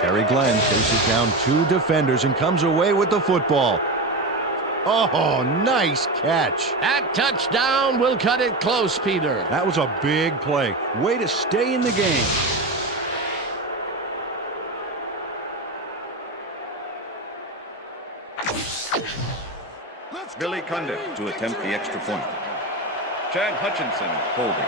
Terry Glenn chases down 2 defenders and comes away with the football. Oh, nice catch. That touchdown will cut it close, Peter. That was a big play. Way to stay in the game. Billy Cundiff to attempt the extra point. Chad Hutchinson holding.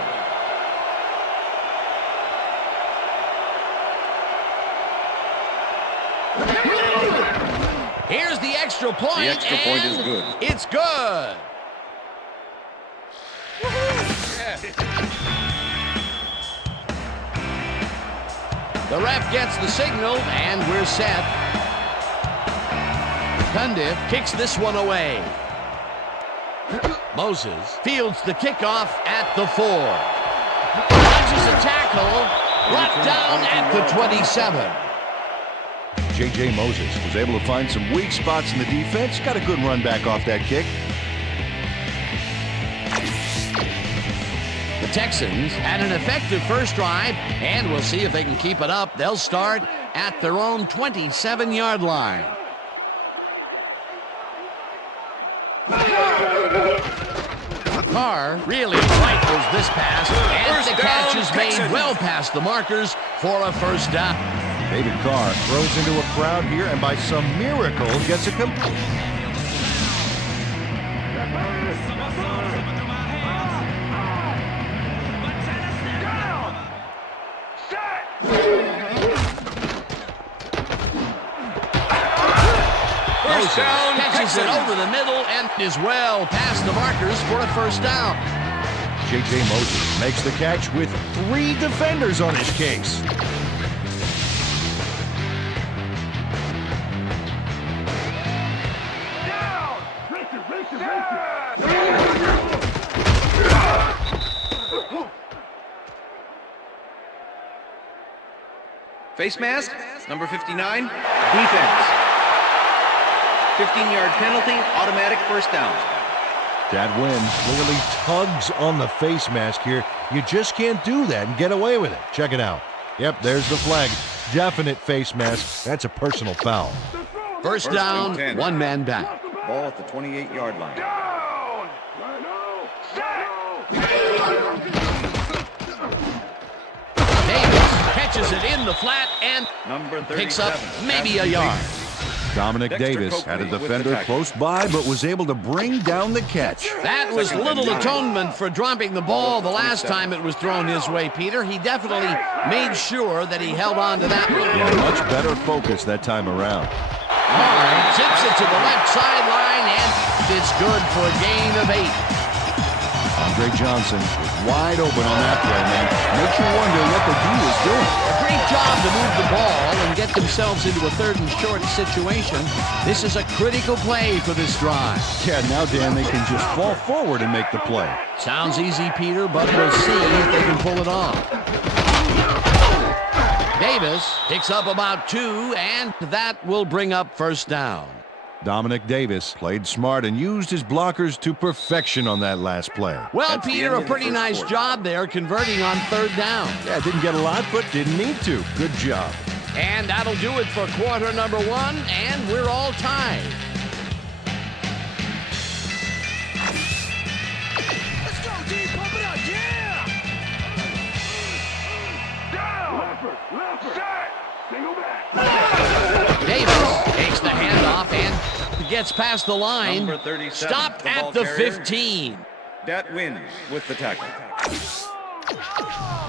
Here's the extra point. The extra point is good. It's good. The ref gets the signal, and we're set. Cundiff kicks this one away. Moses fields the kickoff at the 4. Launches a tackle, brought down at the 27. J.J. Moses was able to find some weak spots in the defense. Got a good run back off that kick. The Texans had an effective first drive, and we'll see if they can keep it up. They'll start at their own 27-yard line. Carr really rifles this pass, and the catch is made well past the markers for a first down. David Carr throws into a crowd here and by some miracle gets a complete. First down, catches it over the middle and is well past the markers for a first down. J.J. Moses makes the catch with 3 defenders on his case. Face mask, number 59, defense. 15-yard penalty, automatic first down. That win clearly tugs on the face mask here. You just can't do that and get away with it. Check it out. Yep, there's the flag. Definite face mask. That's a personal foul. First down, 10. 1 man back. Ball at the 28-yard line. Davis catches it in the flat and Number 37. picks up maybe a yard. Dominic Dexter Davis Coakley had a with the defender tackle. close by but was able to bring down the catch. That was Second and little 9. atonement for dropping the ball the last 27. time it was thrown his way, Peter. He definitely made sure that he held on to that one. Yeah, much better focus that time around. Hard tips it to the left sideline, and it's good for a gain of 8. Andre Johnson was wide open on that play, man. Makes you wonder what the D is doing. A great job to move the ball and get themselves into a 3rd and short situation. This is a critical play for this drive. Yeah, now, Dan, they can just fall forward and make the play. Sounds easy, Peter, but we'll see if they can pull it off. Davis picks up about 2, and that will bring up first down. Dominic Davis played smart and used his blockers to perfection on that last play. Well, That's the Peter, end a of the pretty first nice quarter. job there converting on 3rd down. Yeah, didn't get a lot, but didn't need to. Good job. And that'll do it for quarter number 1, and we're all tied. Let's go, D. Pump it up, yeah! Down! Left, set! Single back! Davis takes the handoff and gets past the line. Number 37, Stopped the ball at the carrier. 15. Dat wins with the tackle.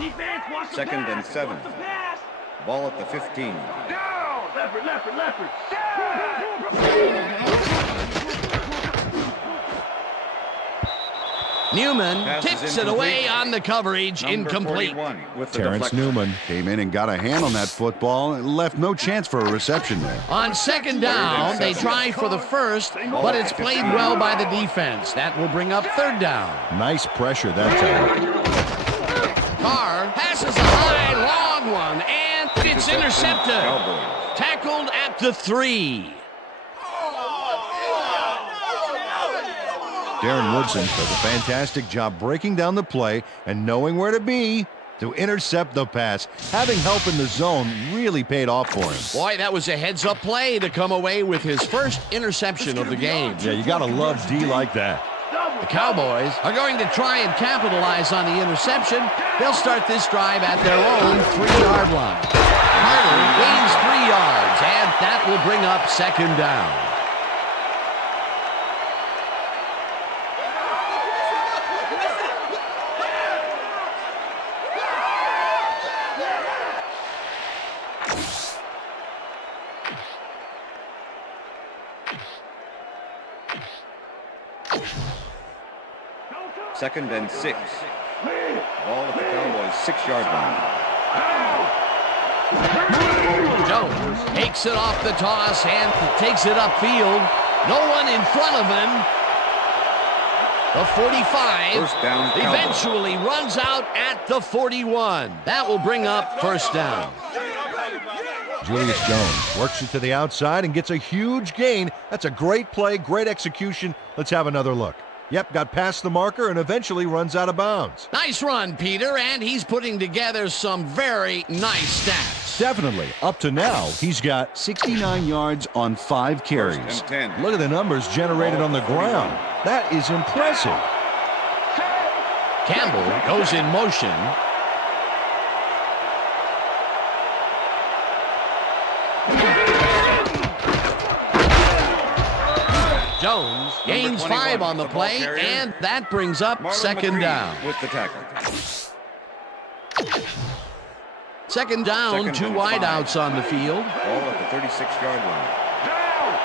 Defense, watch the 2nd and pass. 7. Watch the pass. Ball at the 15. Down! Left, Newman Pass is tips it incomplete. away on the coverage. Number Incomplete. 41 with the Terrence deflection. Newman came in and got a hand on that football and left no chance for a reception there. On 2nd down, they try for the first, but it's played well by the defense. That will bring up 3rd down. Nice pressure that time. Carr passes a high, long one, and it's Interception, intercepted. Cowboys. Tackled at the 3. Darren Woodson does a fantastic job breaking down the play and knowing where to be. to intercept the pass. Having help in the zone really paid off for him. Boy, that was a heads-up play to come away with his first interception of the game. Yeah, you got to love D like that. The Cowboys are going to try and capitalize on the interception. They'll start this drive at their own 3-yard line. Carter gains 3 yards, and that will bring up second down. Second and 6. Ball at the Cowboys' 6-yard line. Jones takes it off the toss and takes it upfield. No one in front of him. The 45 First down, Cowboys. eventually runs out at the 41. That will bring up first down. Julius Jones works it to the outside and gets a huge gain. That's a great play, great execution. Let's have another look. Yep, got past the marker and eventually runs out of bounds. Nice run, Peter, and he's putting together some very nice stats. Definitely. Up to now, he's got 69 yards on 5 carries. First and 10. Look at the numbers generated on the ground. That is impressive. Campbell goes in motion. Jones gains 5 on the play, and that brings up second down. With the tackle. Second down, 2 wideouts on the field. Ball at the 36-yard line. Down.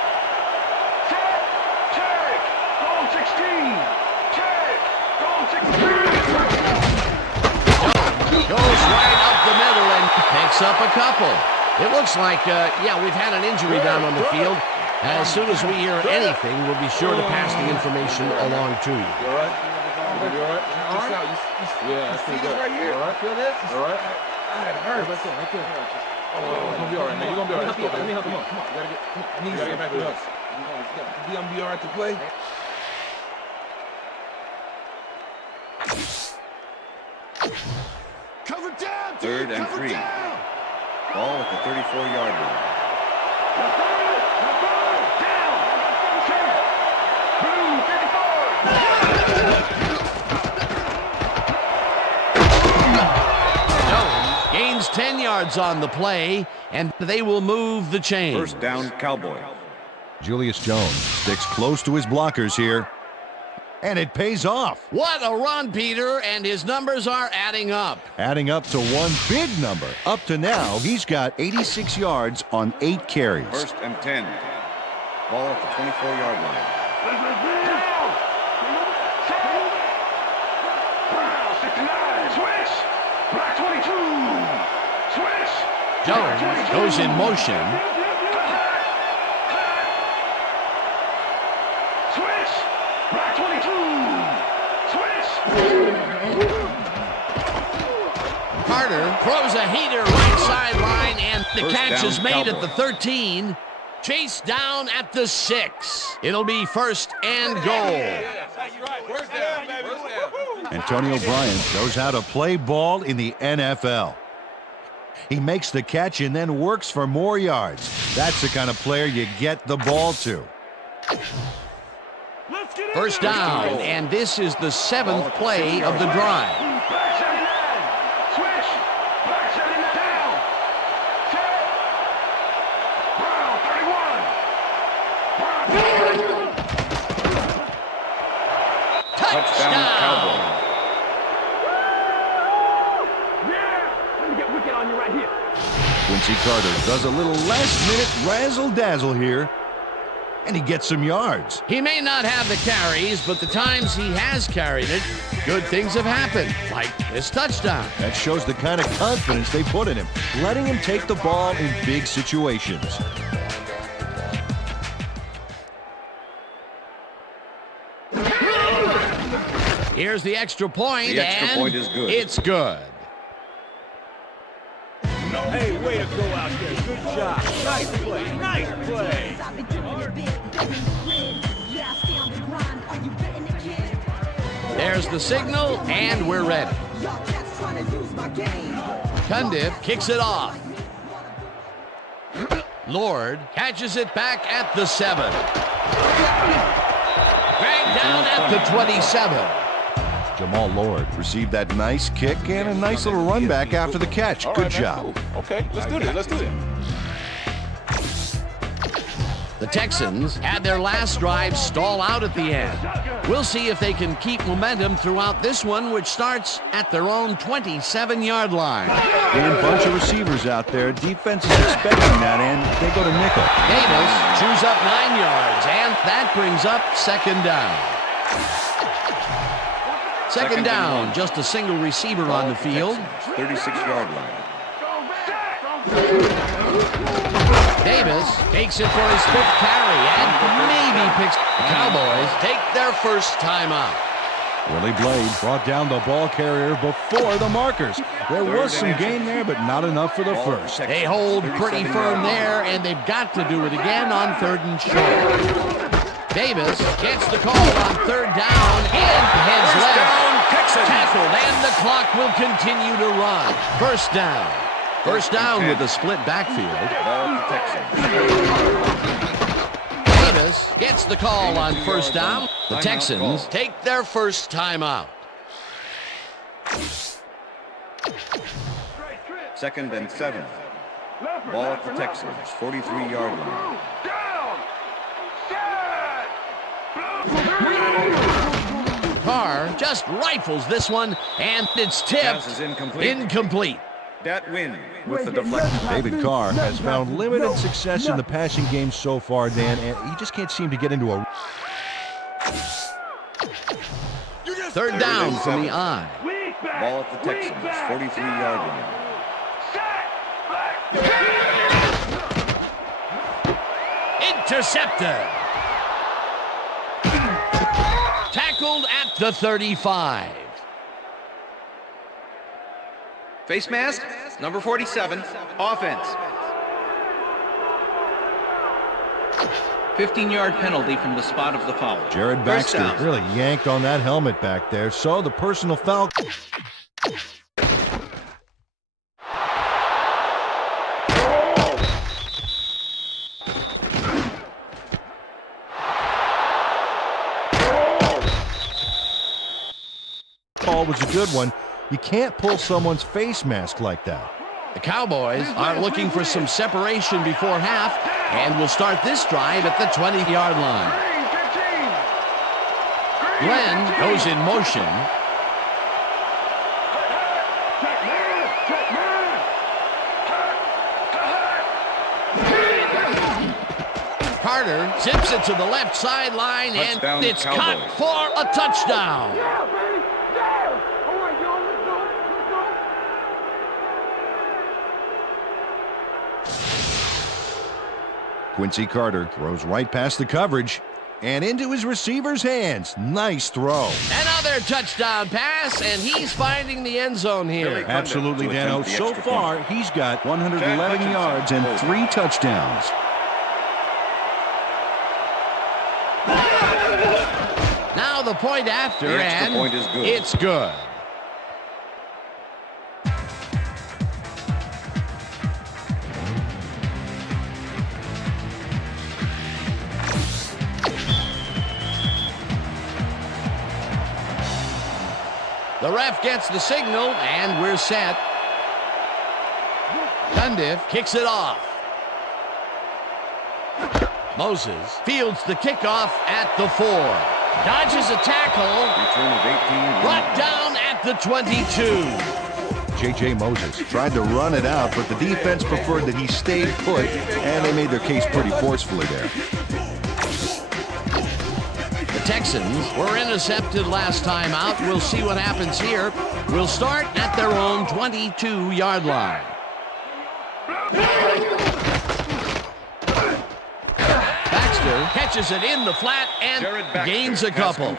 Check. Goal 16. Check. Goal 16. Goes right up the middle and picks up a couple. It looks like, we've had an injury down on the field. As soon as we hear anything, we'll be sure to pass the information along to you. You all right? You all right? Yeah, that's pretty good. Right here. All right? Feel this? All right? It hurts. Right there. Oh, it's going to be all right, man. You're going to be all right. Let me help you. Come on. You got to get back with us. You going to be all right to play? Cover down. Third and 3. Ball at the 34-yard line. Jones gains 10 yards on the play, and they will move the chain. First down, Cowboys. Julius Jones sticks close to his blockers here, and it pays off. What a run, Peter, and his numbers are adding up. Adding up to one big number. Up to now, he's got 86 yards on 8 carries. First and 10. Ball at the 24-yard line. Switch. Black 22. Switch. Jones goes in motion. Switch. Black 22. Switch. Carter throws a heater right sideline, and the First catch down, is made at the Cowboys. 13. Chase down at the 6. It'll be first and goal. Antonio Bryant knows how to play ball in the NFL. He makes the catch and then works for more yards. That's the kind of player you get the ball to. First down, and this is the 7th play of the drive. Black 79. Switch. Black 79. Down. Set. Brown 31. Touchdown, Cowboys. Yeah. Let me get wicked on you right here. Quincy Carter does a little last-minute razzle-dazzle here, and he gets some yards. He may not have the carries, but the times he has carried it, good things have happened, like this touchdown. That shows the kind of confidence they put in him, letting him take the ball in big situations. Here's the extra point, The extra and point is good. It's good. Hey, way to go out there. Good job. Nice play. Nice play. There's the signal, and we're ready. Cundiff kicks it off. Lord catches it back at the 7. Dragged down at the 27. Jamal Lord received that nice kick and a nice little run back after the catch. Good job. Okay, let's do this. Let's do this. The Texans had their last drive stall out at the end. We'll see if they can keep momentum throughout this one, which starts at their own 27-yard line. And a bunch of receivers out there. Defense is expecting that, and they go to nickel. Davis chews up 9 yards, and that brings up second down. Second down, just a single receiver on the field. 36-yard line. Davis takes it for his 5th carry and maybe picks. The Cowboys take their first timeout. Willie Blade brought down the ball carrier before the markers. There was some gain there, but not enough for the first. They hold pretty firm there, and they've got to do it again on 3rd and short. Davis gets the call on 3rd down and heads left. Tackled, and the clock will continue to run. First down. First down with a split backfield. Davis gets the call on first down. The Texans take their first timeout. 2nd and 7. Ball at the Texans, 43-yard line. Carr just rifles this one, and it's tipped. Incomplete. Dat win with the deflection. David Carr has found limited success in the passing game so far, Dan, and he just can't seem to get into a... 3rd down from the eye. Ball at the Texans, 43-yard line. Intercepted. Tackled at the 35. Face mask, number 47, offense. 15-yard penalty from the spot of the foul. Jared Baxter really yanked on that helmet back there, so the personal foul... Call was a good one. You can't pull someone's face mask like that. The Cowboys are looking for some separation before half and will start this drive at the 20-yard line. Glenn goes in motion. Carter zips it to the left sideline, and it's caught for a touchdown. Quincy Carter throws right past the coverage and into his receiver's hands. Nice throw. Another touchdown pass, and he's finding the end zone here. Absolutely, Dano. So far, he's got 111 yards and 3 touchdowns. Now the point after, and point is good. It's good. The ref gets the signal, and we're set. Cundiff kicks it off. Moses fields the kickoff at the 4. Dodges a tackle. Return of 18. Brought down at the 22. J.J. Moses tried to run it out, but the defense preferred that he stayed put, and they made their case pretty forcefully there. The Texans were intercepted last time out. We'll see what happens here. We'll start at their own 22-yard line. Baxter catches it in the flat and gains a couple.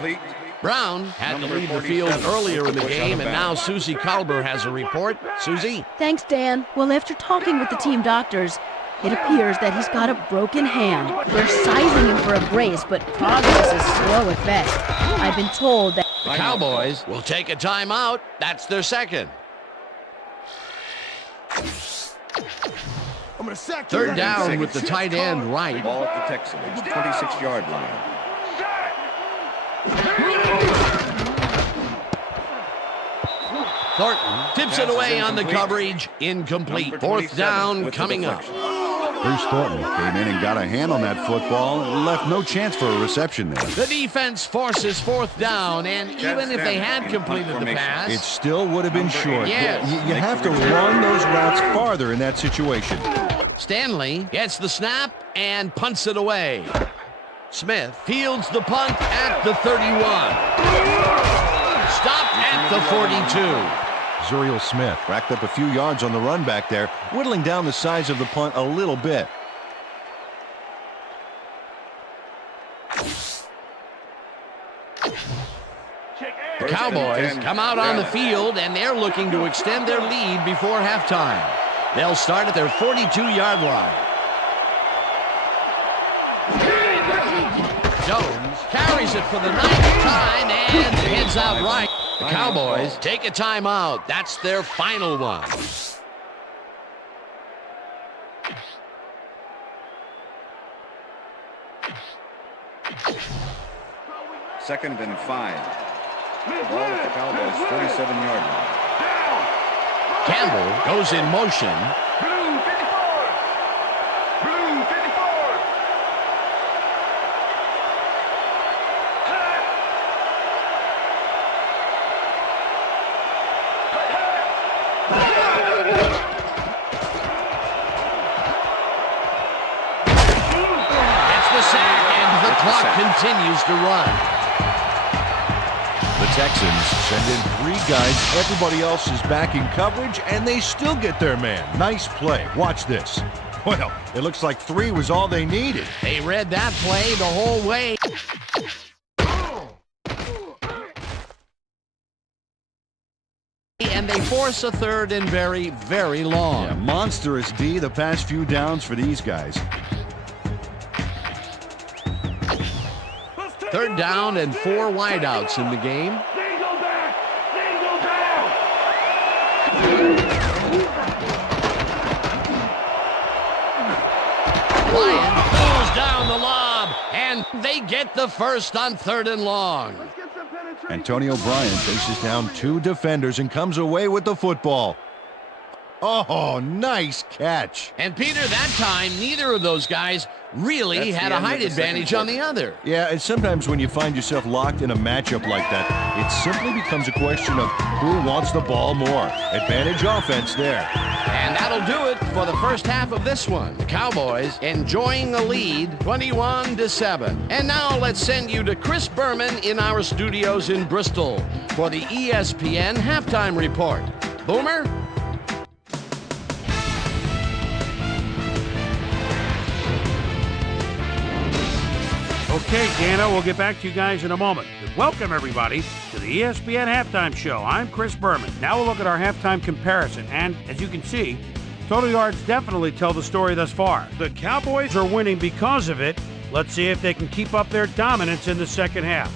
Brown had to leave the field earlier in the game, and now Susie Kalber has a report. Susie? Thanks, Dan. Well, after talking with the team doctors, it appears that he's got a broken hand. They're sizing him for a brace, but progress is slow at best. I've been told that The Cowboys will take a timeout. That's their second. I'm gonna sack you. Third down with the tight end right. Ball at the Texans' 26-yard line. Thornton tips it away on the coverage. Incomplete. Fourth down coming up. Bruce Thornton came in and got a hand on that football and left no chance for a reception there. The defense forces fourth down, and even if they had completed the pass, it still would have been short. Yes. You have to run those routes farther in that situation. Stanley gets the snap and punts it away. Smith fields the punt at the 31. Stopped at the 42. Zuriel Smith racked up a few yards on the run back there, whittling down the size of the punt a little bit. The Cowboys come out on the field, and they're looking to extend their lead before halftime. They'll start at their 42-yard line. Jones carries it for the 9th time and heads out right. The Cowboys take a timeout. That's their final one. Second and 5. Ball at the Cowboys' 47-yard line. Campbell goes in motion. Blue 54. Blue 54. Gets the sack, and the clock continues to run. The Texans send in 3 guys. Everybody else is back in coverage, and they still get their man. Nice play. Watch this. Well, it looks like 3 was all they needed. They read that play the whole way. And they force a third and very, very long. Yeah, monstrous D the past few downs for these guys. Third down and 4 wideouts in the game. Single back. Single down. Lions pulls down the lob, and they get the first on 3rd and long. Antonio Bryant faces down 2 defenders and comes away with the football. Oh, nice catch. And Peter, that time, neither of those guys really had a height advantage on the other. Yeah, and sometimes when you find yourself locked in a matchup like that, it simply becomes a question of who wants the ball more. Advantage offense there. And that'll do it for the first half of this one. The Cowboys enjoying the lead 21-7. And now let's send you to Chris Berman in our studios in Bristol for the ESPN Halftime Report. Boomer? Okay, Dana, we'll get back to you guys in a moment. But welcome, everybody, to the ESPN Halftime Show. I'm Chris Berman. Now we'll look at our halftime comparison. And as you can see, total yards definitely tell the story thus far. The Cowboys are winning because of it. Let's see if they can keep up their dominance in the second half.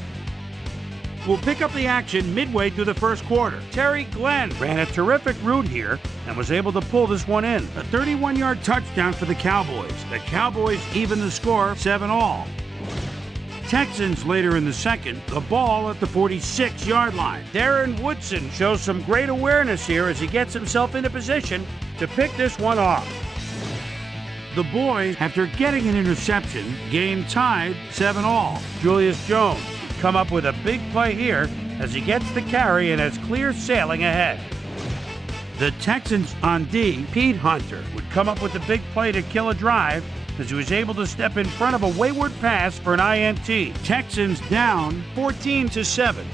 We'll pick up the action midway through the first quarter. Terry Glenn ran a terrific route here and was able to pull this one in. A 31-yard touchdown for the Cowboys. The Cowboys even the score 7-all. Texans later in the second, the ball at the 46-yard line. Darren Woodson shows some great awareness here as he gets himself into position to pick this one off. The boys, after getting an interception, game tied 7-all. Julius Jones would come up with a big play here as he gets the carry and has clear sailing ahead. The Texans on D, Pete Hunter, would come up with a big play to kill a drive as he was able to step in front of a wayward pass for an INT. Texans down 14-7.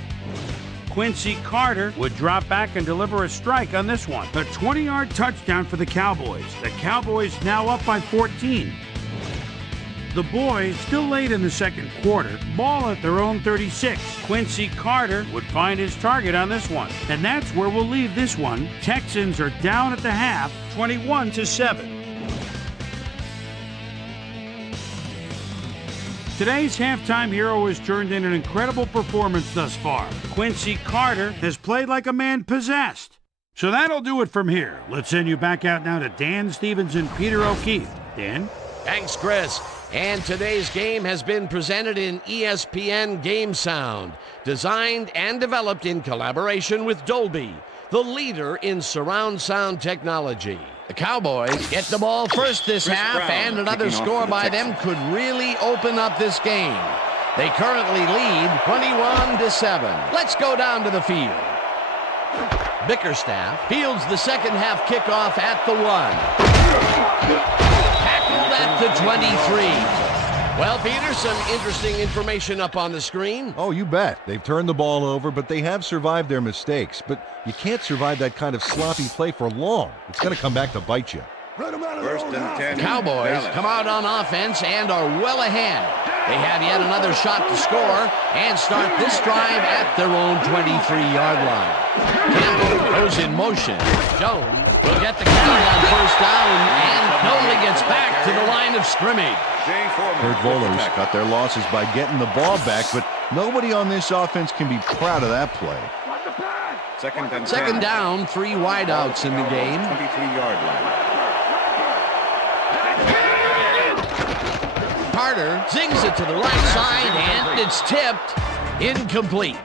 Quincy Carter would drop back and deliver a strike on this one. A 20-yard touchdown for the Cowboys. The Cowboys now up by 14. The boys, still late in the second quarter, ball at their own 36. Quincy Carter would find his target on this one. And that's where we'll leave this one. Texans are down at the half, 21-7. Today's halftime hero has turned in an incredible performance thus far. Quincy Carter has played like a man possessed. So that'll do it from here. Let's send you back out now to Dan Stevens and Peter O'Keefe. Dan? Thanks, Chris. And today's game has been presented in ESPN Game Sound, designed and developed in collaboration with Dolby, the leader in surround sound technology. The Cowboys get the ball first this half, and another score by them could really open up this game. They currently lead 21-7. Let's go down to the field. Bickerstaff fields the second half kickoff at the 1. Tackled at the 23. Well, Peter, some interesting information up on the screen. Oh, you bet. They've turned the ball over, but they have survived their mistakes. But you can't survive that kind of sloppy play for long. It's going to come back to bite you. First and 10. Cowboys Dallas. come out on offense and are well ahead. They have yet another shot to score and start this drive at their own 23-yard line. Campbell goes in motion. Jones will get the count on first down and only gets back to the line of scrimmage. Kurt Voller's got their losses by getting the ball back, but nobody on this offense can be proud of that play. Second and 10. Second down, 3 wideouts in the game. 23-yard line. Carter zings it to the right side, and it's tipped. Incomplete.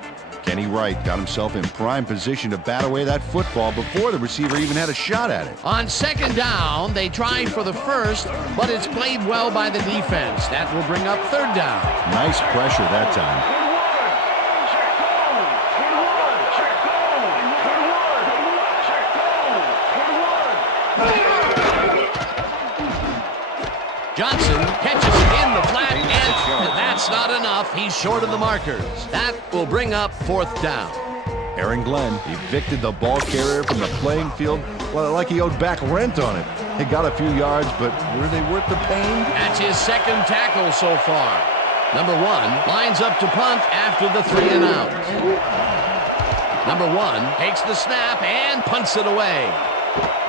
Kenny Wright got himself in prime position to bat away that football before the receiver even had a shot at it. On second down, they tried for the first, but it's played well by the defense. That will bring up third down. Nice pressure that time. Johnson catches it in the flat, and that's not enough. He's short of the markers. That will bring up fourth down. Aaron Glenn evicted the ball carrier from the playing field, well, like he owed back rent on it. He got a few yards, but were they worth the pain? That's his second tackle so far. Number 1 lines up to punt after the 3 and out. Number 1 takes the snap and punts it away.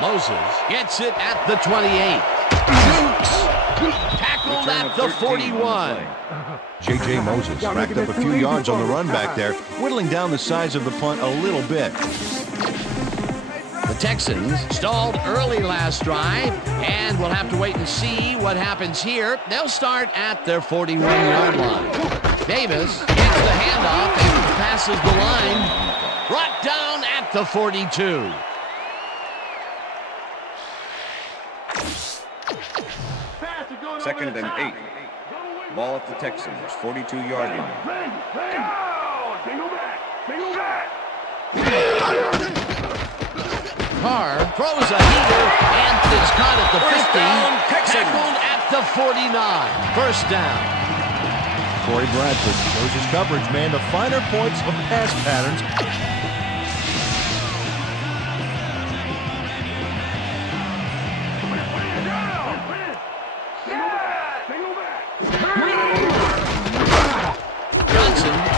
Moses gets it at the 28. Shoots. Tackled at the 41. J.J. Moses racked up a few yards on the run back there, whittling down the size of the punt a little bit. The Texans stalled early last drive, and we'll have to wait and see what happens here. They'll start at their 41-yard line. Davis gets the handoff and passes the line. Brought down at the 42. Second and 8. Ball at the Texans, 42-yard line. Carr throws a heater, and it's caught at the 50. Tackled at the 49. First down. Corey Bradford shows his coverage man the finer points of pass patterns.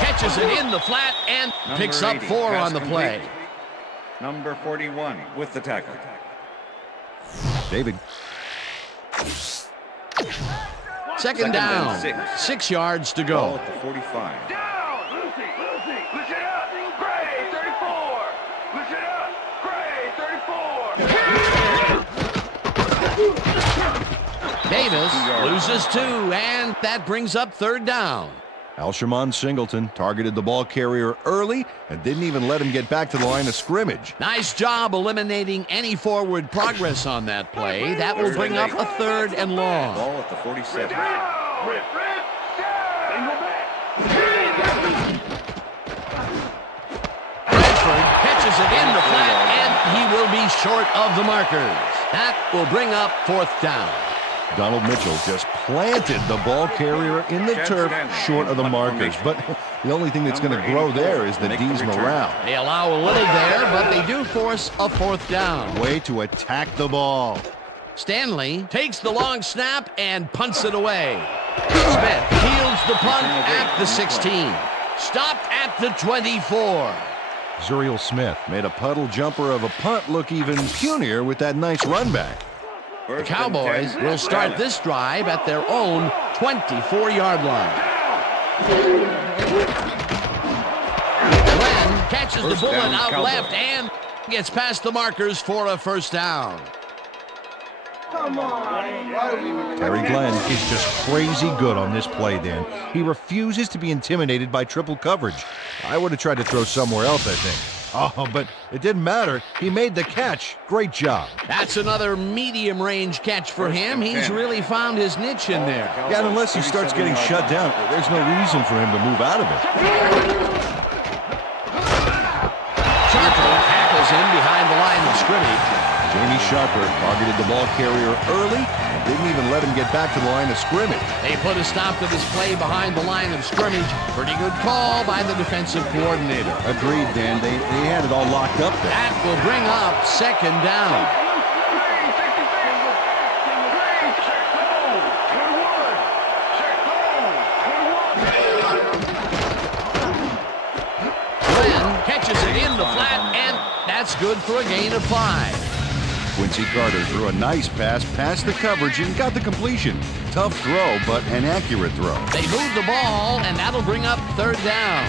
Catches it in the flat and picks up 4 on the play. Number 41 with the tackle. David. Second down. 6 yards to go. Ball at the 45. Davis loses 2, and that brings up third down. Alshimon Singleton targeted the ball carrier early and didn't even let him get back to the line of scrimmage. Nice job eliminating any forward progress on that play. That will bring up a third and long. Ball at the 47. Bradford catches it in the flat, and he will be short of the markers. That will bring up fourth down. Donald Mitchell just planted the ball carrier in the turf short of the markers. But the only thing that's going to grow there is the D's morale. They allow a little there, but they do force a fourth down. Way to attack the ball. Stanley takes the long snap and punts it away. Smith fields the punt at the 16. Stopped at the 24. Zuriel Smith made a puddle jumper of a punt look even punier with that nice run back. The Cowboys will start this drive at their own 24-yard line. Glenn catches the bullet out left, and gets past the markers for a first down. Terry Glenn is just crazy good on this play, Dan. He refuses to be intimidated by triple coverage. I would have tried to throw somewhere else, I think. Oh, but it didn't matter. He made the catch. Great job. That's another medium-range catch for him. He's really found his niche in there. Yeah, and unless he starts getting shut down, there's no reason for him to move out of it. Sharper tackles him behind the line of scrimmage. Jamie Sharper targeted the ball carrier early and didn't even let him get back to the line of scrimmage. They put a stop to this play behind the line of scrimmage. Pretty good call by the defensive coordinator. Agreed, Dan. They had it all locked up there. That will bring up second down. Glenn catches it in the flat, and that's good for a gain of 5. Quincy Carter threw a nice pass past the coverage and got the completion. Tough throw, but an accurate throw. They move the ball, and that'll bring up third down.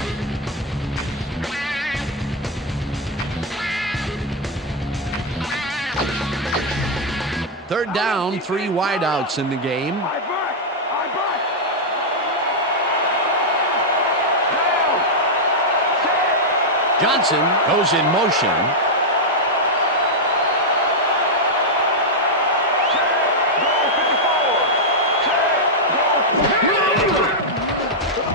Third down, 3 wideouts in the game. Johnson goes in motion.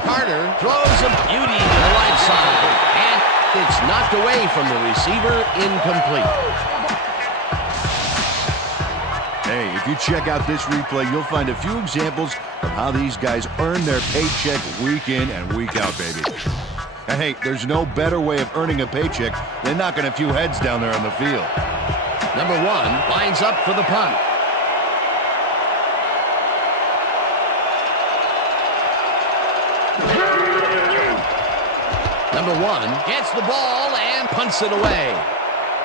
Carter throws a beauty to the right side, and it's knocked away from the receiver, incomplete. Hey, if you check out this replay, you'll find a few examples of how these guys earn their paycheck week in and week out, baby. And hey, there's no better way of earning a paycheck than knocking a few heads down there on the field. Number 1 lines up for the punt. Number 1 gets the ball and punts it away.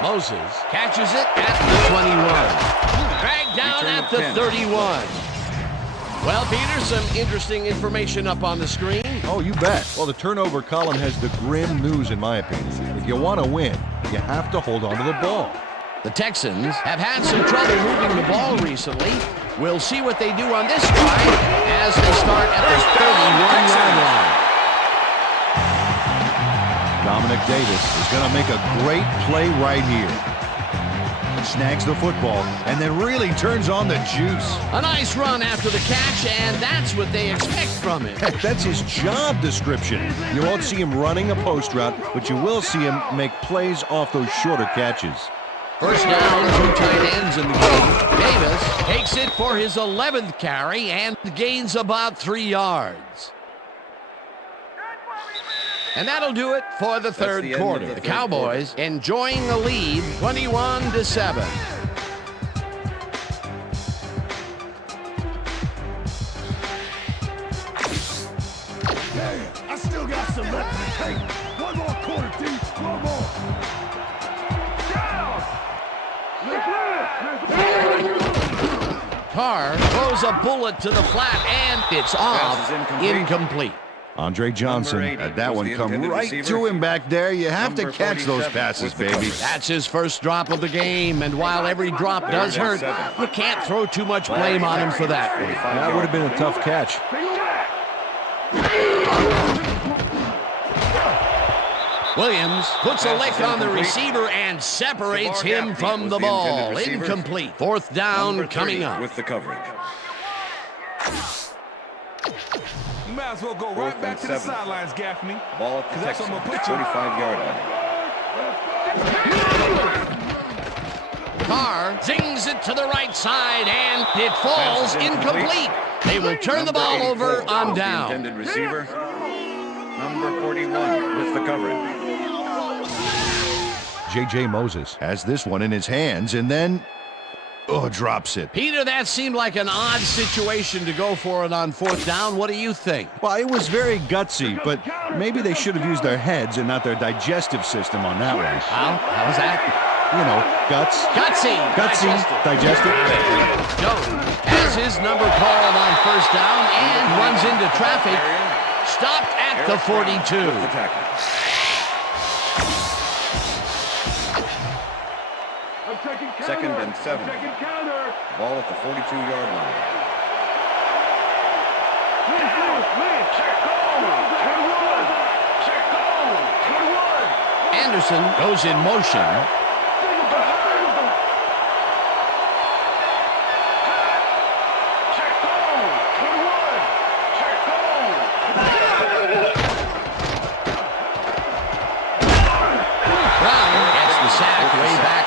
Moses catches it at the 21. Dragged down at the 31. Well, Peter, some interesting information up on the screen. Oh, you bet. Well, the turnover column has the grim news, in my opinion. If you want to win, you have to hold on to the ball. The Texans have had some trouble moving the ball recently. We'll see what they do on this drive as they start at the 31-yard line. Dominic Davis is going to make a great play right here. Snags the football and then really turns on the juice. A nice run after the catch, and that's what they expect from him. Heck, that's his job description. You won't see him running a post route, but you will see him make plays off those shorter catches. First down, 2 tight ends in the game. Davis takes it for his 11th carry and gains about 3 yards. And that'll do it for the third quarter. The Cowboys enjoying the lead, 21-7. Damn, I still got some left in the tank. One more quarter, D. One more. Carr throws a bullet to the flat, and it's off. Incomplete. Andre Johnson had that one come right to him back there. You have to catch those passes, baby. That's his first drop of the game, and while every drop does hurt, you can't throw too much blame on him for that. That would have been a tough catch. Williams puts a lick on the receiver and separates him from the ball. Incomplete. Fourth down coming up. With the coverage. You might as well go right back to the sidelines, Gaffney. Ball at the Texans, 45-yard line. Carr zings it to the right side, and it falls incomplete. They will turn the ball over on down. Intended receiver, number 41, with the coverage. J.J. Moses has this one in his hands and then drops it. Peter, that seemed like an odd situation to go for it on fourth down. What do you think? Well, it was very gutsy, but maybe they should have used their heads and not their digestive system on that one. How was that? You know, guts. Gutsy. Digestive. Jones has his number called on first down and runs into traffic. Stopped at the 42. Second and 7. Ball at the 42-yard line. Anderson goes in motion.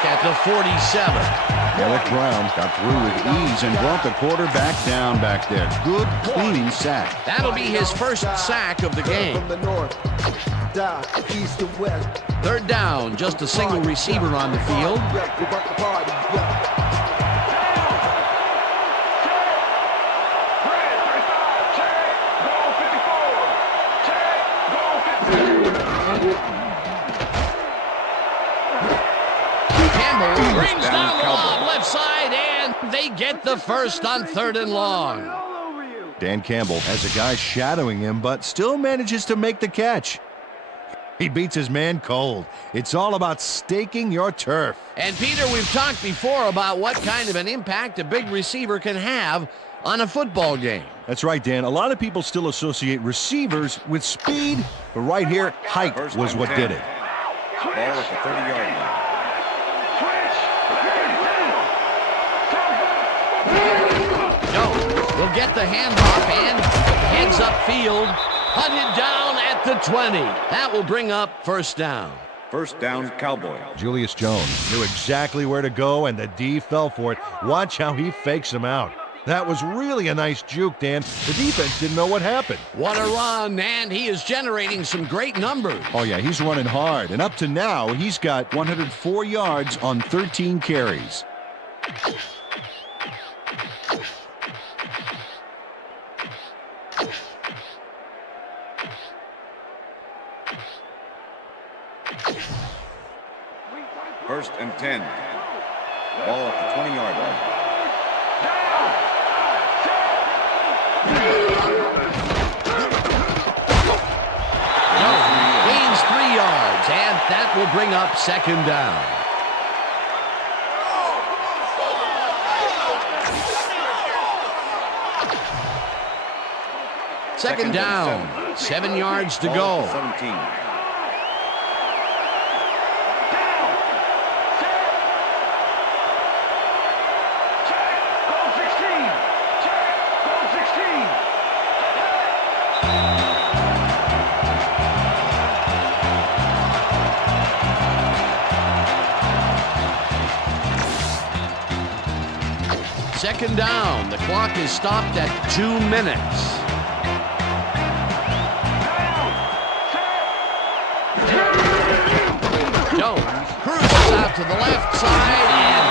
At the 47. Alec Brown got through with ease and brought the quarterback down back there. Good, clean sack. That'll be his first sack of the game. From the north, down, east to west. Third down, just a single receiver on the field. Brings down the lob left side, and they get the first on 3rd and long. Dan Campbell has a guy shadowing him, but still manages to make the catch. He beats his man cold. It's all about staking your turf. And Peter, we've talked before about what kind of an impact a big receiver can have on a football game. That's right, Dan. A lot of people still associate receivers with speed, but right here, height was what did it. Ball at the 30-yard line. Will get the handoff and heads upfield, hunted down at the 20. That will bring up first down. First down, Cowboys. Julius Jones knew exactly where to go, and the D fell for it. Watch how he fakes him out. That was really a nice juke, Dan. The defense didn't know what happened. What a run, and he is generating some great numbers. Oh, yeah, he's running hard. And up to now, he's got 104 yards on 13 carries. First and 10. Ball at the 20-yard line. Gains 3 yards, and that will bring up second down. Second down, 7 yards to go. 17. Second down. The clock is stopped at 2 minutes. Jones cruises out to the left side, and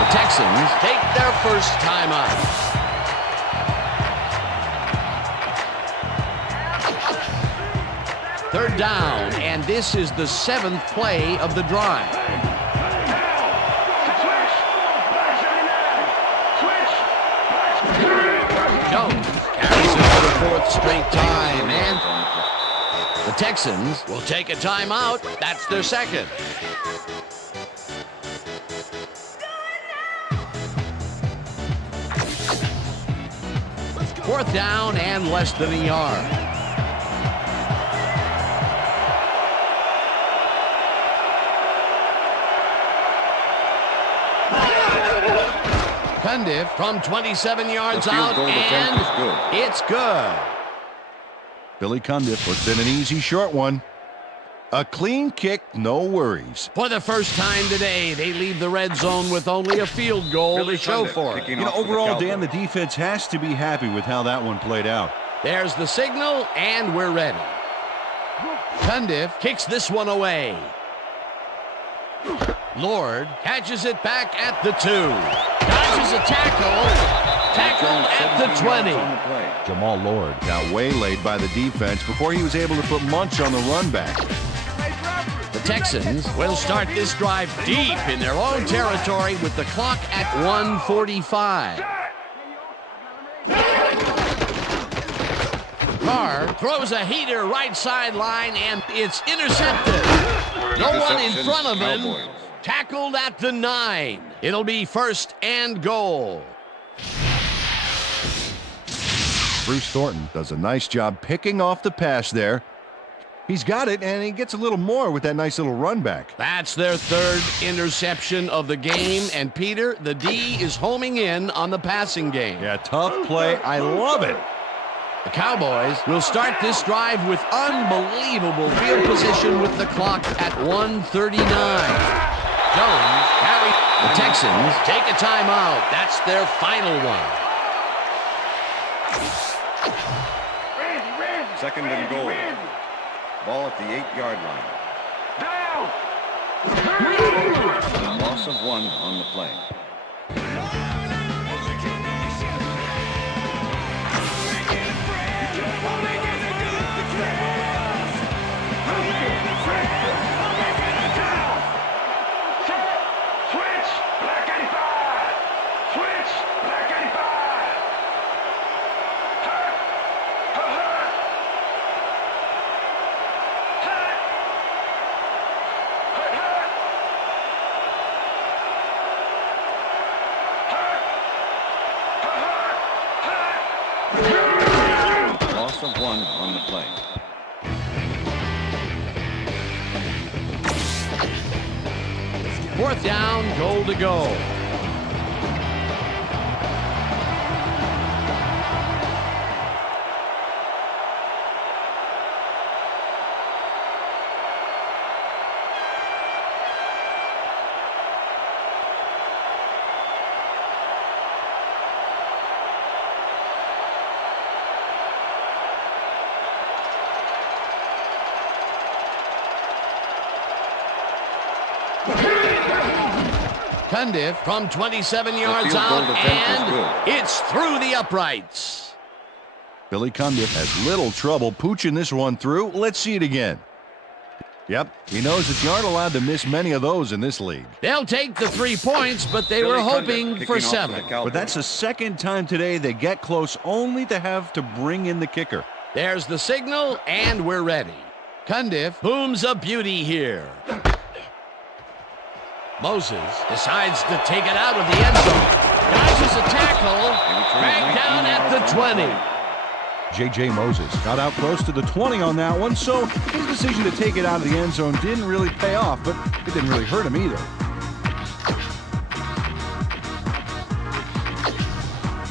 the Texans take their first timeout. Third down, and this is the 7th play of the drive. Jones carries it for the 4th straight time, and the Texans will take a timeout. That's their second. Fourth down and less than a yard. Cundiff from 27 yards out, and it's good. Billy Cundiff puts in an easy short one. A clean kick, no worries. For the first time today, they leave the red zone with only a field goal to show for it. You know, overall, Dan, the defense has to be happy with how that one played out. There's the signal, and we're ready. Cundiff kicks this one away. Lord catches it back at the 2. Dodges a tackle. Tackled at the 20. Jamal Lord got waylaid by the defense before he was able to put Munch on the run back. The Texans will start this drive deep in their own territory with the clock at 1:45. Carr throws a heater right sideline, and it's intercepted. No one in front of him. Tackled at the 9. It'll be 1st and goal. Bruce Thornton does a nice job picking off the pass there. He's got it, and he gets a little more with that nice little run back. That's their 3rd interception of the game, and Peter, the D is homing in on the passing game. Yeah, tough play. I love it. The Cowboys will start this drive with unbelievable field position with the clock at 1:39. Jones carry. The Texans take a timeout. That's their final one. 2nd and goal. Ball at the 8-yard line. Loss of 1 on the play. Loss of 1 on the play. Fourth down, goal to go. Cundiff from 27 yards out, and it's through the uprights. Billy Cundiff has little trouble pooching this one through. Let's see it again. Yep, he knows that you aren't allowed to miss many of those in this league. They'll take the 3 points, but they were hoping for 7. But that's the 2nd time today they get close, only to have to bring in the kicker. There's the signal, and we're ready. Cundiff booms a beauty here. Moses decides to take it out of the end zone. Dodges a tackle. Back down at the 20. J.J. Moses got out close to the 20 on that one, so his decision to take it out of the end zone didn't really pay off, but it didn't really hurt him either.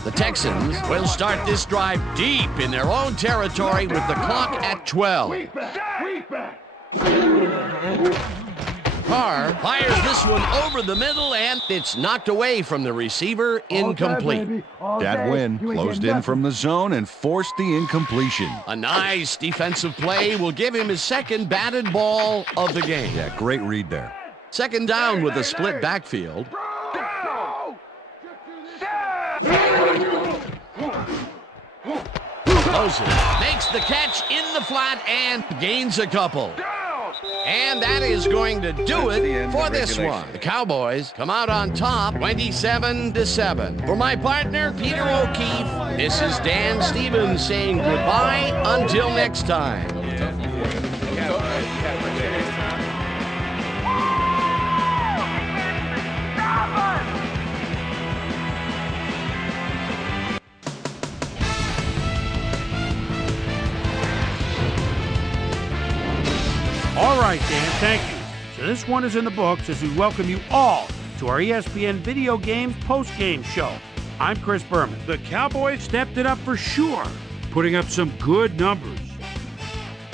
The Texans will start this drive deep in their own territory with the clock at 12. Carr fires this one over the middle, and it's knocked away from the receiver, incomplete. Dad Wynn closed in from the zone and forced the incompletion. A nice defensive play will give him his 2nd batted ball of the game. Yeah, great read there. 2nd down with a split backfield. Moses makes the catch in the flat and gains a couple. And that is going to do it for this one. The Cowboys come out on top 27-7. For my partner, Peter O'Keefe, this is Dan Stevens saying goodbye until next time. All right, Dan, thank you. So this one is in the books as we welcome you all to our ESPN Video Games post-game show. I'm Chris Berman. The Cowboys stepped it up for sure, putting up some good numbers.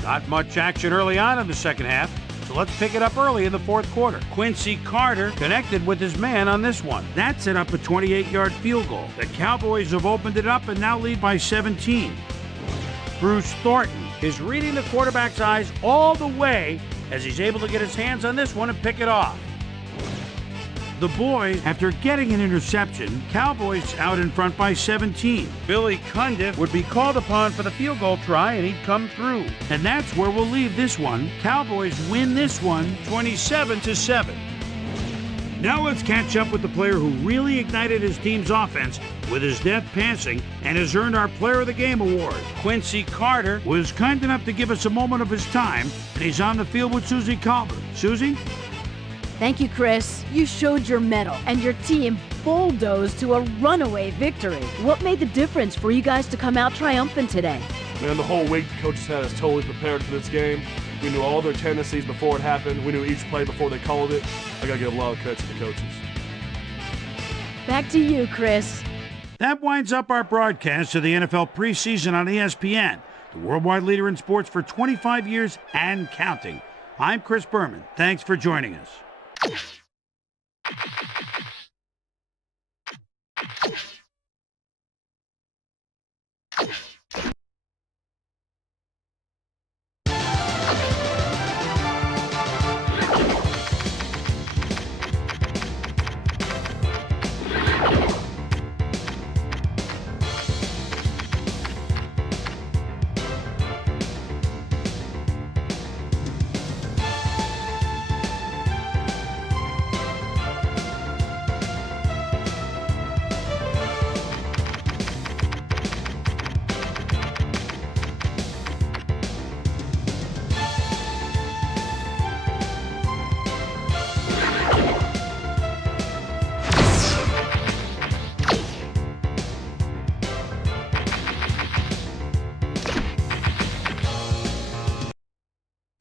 Not much action early on in the 2nd half, so let's pick it up early in the 4th quarter. Quincy Carter connected with his man on this one. That set up a 28-yard field goal. The Cowboys have opened it up and now lead by 17. Bruce Thornton is reading the quarterback's eyes all the way as he's able to get his hands on this one and pick it off. The boys, after getting an interception, Cowboys out in front by 17. Billy Cundiff would be called upon for the field goal try, and he'd come through. And that's where we'll leave this one. Cowboys win this one 27-7. Now let's catch up with the player who really ignited his team's offense with his deft passing and has earned our Player of the Game award. Quincy Carter was kind enough to give us a moment of his time, and he's on the field with Susie Colbert. Susie? Thank you, Chris. You showed your mettle, and your team bulldozed to a runaway victory. What made the difference for you guys to come out triumphant today? Man, the whole week the coaches had us totally prepared for this game. We knew all their tendencies before it happened. We knew each play before they called it. I got to give a lot of credit to the coaches. Back to you, Chris. That winds up our broadcast of the NFL preseason on ESPN, the worldwide leader in sports for 25 years and counting. I'm Chris Berman. Thanks for joining us.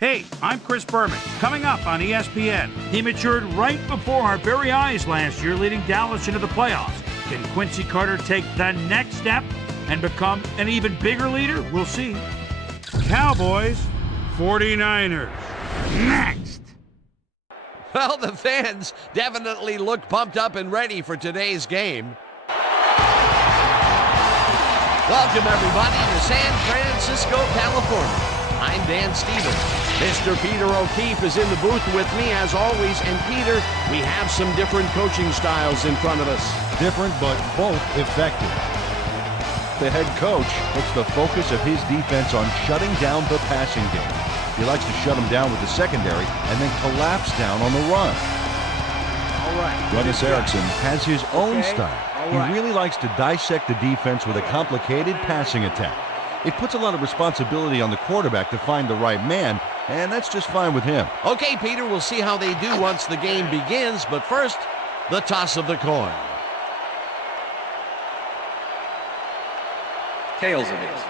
Hey, I'm Chris Berman. Coming up on ESPN, he matured right before our very eyes last year, leading Dallas into the playoffs. Can Quincy Carter take the next step and become an even bigger leader? We'll see. Cowboys, 49ers. Next. Well, the fans definitely look pumped up and ready for today's game. Welcome, everybody, to San Francisco, California. I'm Dan Stevens. Mr. Peter O'Keefe is in the booth with me, as always. And, Peter, we have some different coaching styles in front of us. Different, but both effective. The head coach puts the focus of his defense on shutting down the passing game. He likes to shut them down with the secondary and then collapse down on the run. All right. Dennis Erickson has his own style. He really likes to dissect the defense with a complicated passing attack. It puts a lot of responsibility on the quarterback to find the right man, and that's just fine with him. Okay, Peter, we'll see how they do once the game begins, but first, the toss of the coin. Tails it is.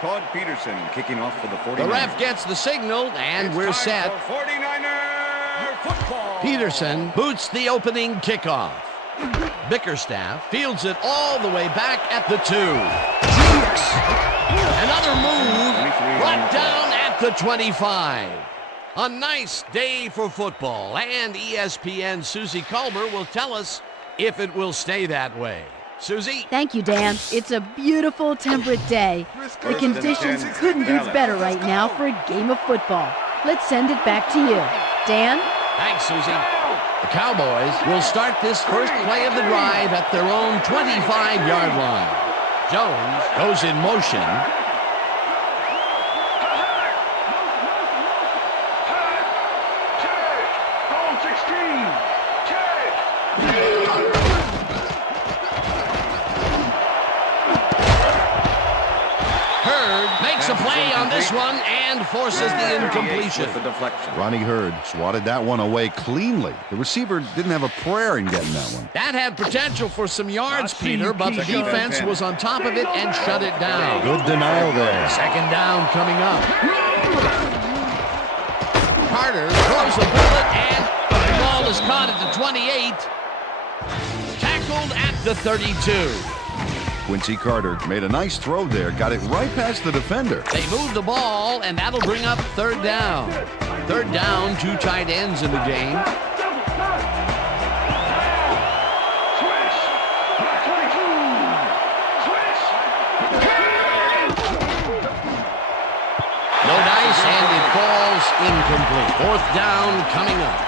Todd Peterson kicking off for the 49ers. The ref gets the signal, and we're set. 49er football. Peterson boots the opening kickoff. Bickerstaff fields it all the way back at the 2. Jukes. Another move brought down at the 25. A nice day for football, and ESPN's Susie Culber will tell us if it will stay that way. Susie? Thank you, Dan. It's a beautiful, temperate day. The conditions couldn't be better right now for a game of football. Let's send it back to you. Dan? Thanks, Susie. The Cowboys will start this first play of the drive at their own 25-yard line. Jones goes in motion. A play on this one and forces the incompletion. With the deflection. Ronnie Hurd swatted that one away cleanly. The receiver didn't have a prayer in getting that one. That had potential for some yards, Peter, but the defense was on top of it and shut it down. Good denial there. Second down coming up. Carter throws a bullet, and the ball is caught at the 28. Tackled at the 32. Quincy Carter made a nice throw there, got it right past the defender. They move the ball, and that'll bring up third down. Third down, 2 tight ends in the game. No dice, and it falls incomplete. Fourth down coming up.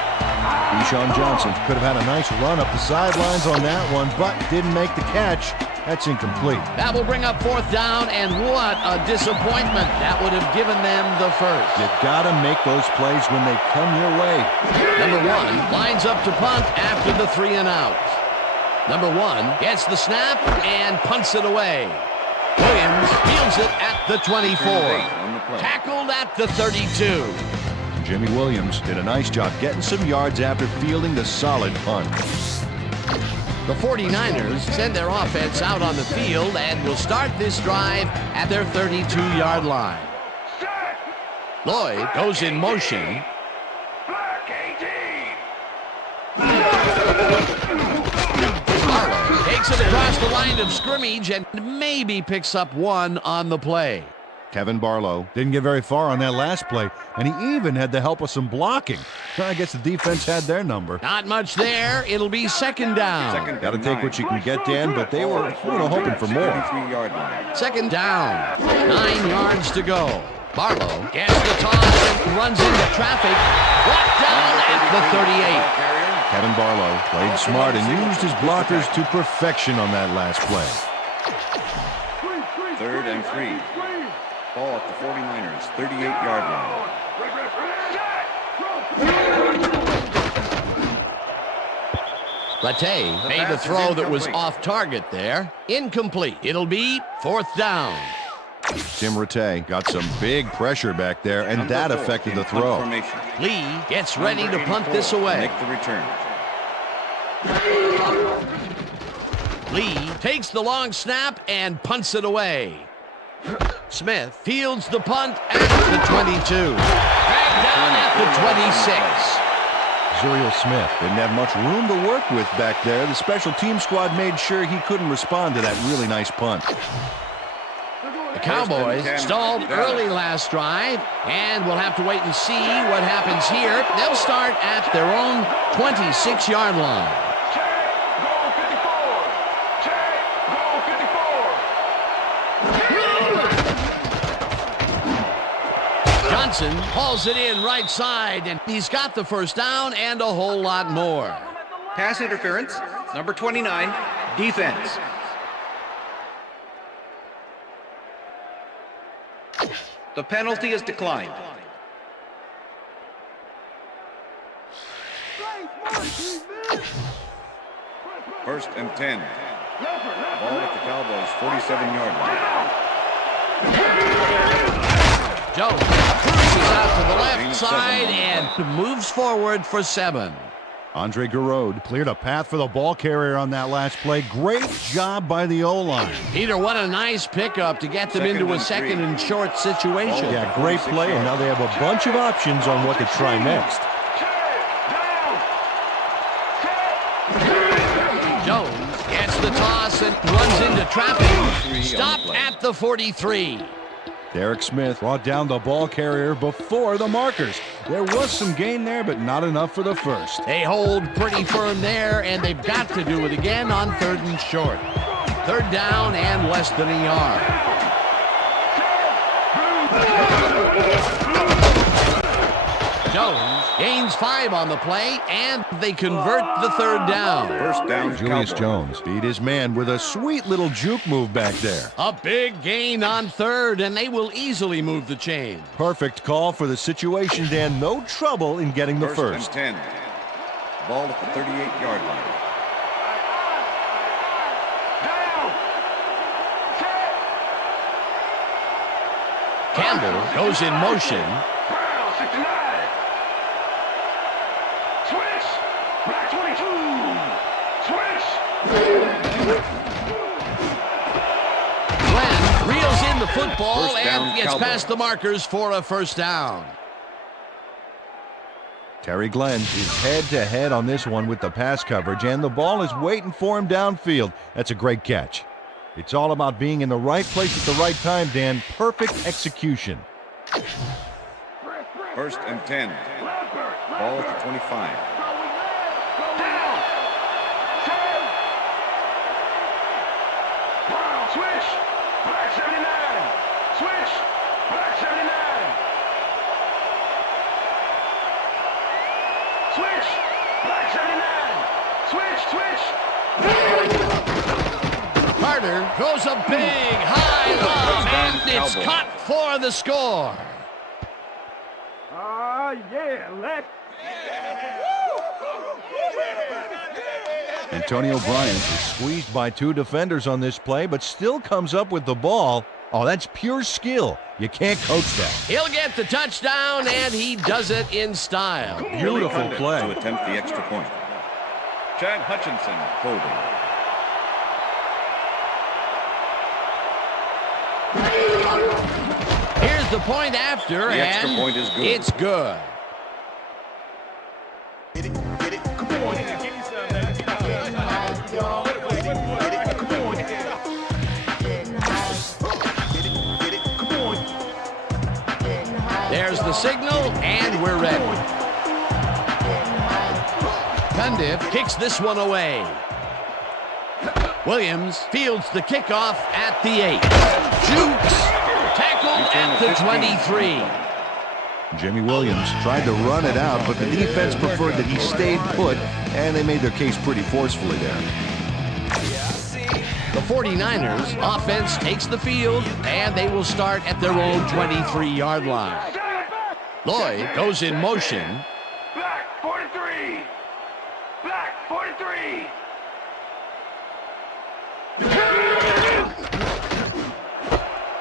Deshaun Johnson could have had a nice run up the sidelines on that one, but didn't make the catch. That's incomplete. That will bring up fourth down, and what a disappointment. That would have given them the first. You got to make those plays when they come your way. Number 1 lines up to punt after the 3 and out. Number 1 gets the snap and punts it away. Williams fields it at the 24. Tackled at the 32. Jimmy Williams did a nice job getting some yards after fielding the solid punt. The 49ers send their offense out on the field and will start this drive at their 32-yard line. Lloyd goes in motion. Barlow takes it across the line of scrimmage and maybe picks up 1 on the play. Kevin Barlow didn't get very far on that last play, and he even had the help of some blocking. I guess the defense had their number. Not much there. It'll be second down. Got to take what you can get, Dan, but they were hoping for more. Second down. 9 yards to go. Barlow gets the toss and runs into traffic. Brought down at the 38. Kevin Barlow played smart and used his blockers to perfection on that last play. 3rd and 3. Ball at the 49ers, 38-yard line. Latte made the throw that was off target there. Incomplete. It'll be 4th down. Tim Rattay got some big pressure back there, and that affected the throw. Lee gets ready to punt this away. Make the return. Lee takes the long snap and punts it away. Smith fields the punt at the 22. Back down at the 26. Zuriel Smith didn't have much room to work with back there. The special team squad made sure he couldn't respond to that really nice punt. The Cowboys stalled early last drive, and we'll have to wait and see what happens here. They'll start at their own 26-yard line. Johnson hauls it in right side, and he's got the first down and a whole lot more. Pass interference, number 29, defense. The penalty is declined. First and 10. Ball at the Cowboys, 47-yard line. Jones cruises out to the left side and moves forward for 7. Andre Garode cleared a path for the ball carrier on that last play. Great job by the O-line. Peter, what a nice pickup to get them into a second and short situation. Yeah, great play, and now they have a bunch of options on what to try next. Jones gets the toss and runs into traffic. Stopped at the 43. Derek Smith brought down the ball carrier before the markers. There was some gain there, but not enough for the first. They hold pretty firm there, and they've got to do it again on 3rd and short. 3rd down and less than a yard. Jones gains 5 on the play, and they convert the 3rd down. First down, Julius Jones beat his man with a sweet little juke move back there. A big gain on 3rd, and they will easily move the chain. Perfect call for the situation, Dan. No trouble in getting the first. First and 10. Ball at the 38-yard line. Campbell goes in motion. Glenn reels in the football and gets past the markers for a first down. Terry Glenn is head-to-head on this one with the pass coverage, and the ball is waiting for him downfield. That's a great catch. It's all about being in the right place at the right time, Dan. Perfect execution. First and 10. Ball at the 25. Switch! Black 79! Switch! Black 79! Switch! Black 79! Switch! Switch! Carter throws a big high lob, and it's caught for the score. Yeah, let's. And Tony O'Brien. He's squeezed by 2 defenders on this play, but still comes up with the ball. Oh, that's pure skill. You can't coach that. He'll get the touchdown, and he does it in style. Beautiful play. To attempt the extra point. Chad Hutchinson holding. Here's the point after, The extra and point is good. it's good. There's the signal, and we're ready. Cundiff kicks this one away. Williams fields the kickoff at the 8. Jukes, tackled at the 23. Jimmy Williams tried to run it out, but the defense preferred that he stayed put, and they made their case pretty forcefully there. The 49ers offense takes the field, and they will start at their own 23-yard line. Lloyd goes in motion. Back 43. Back 43.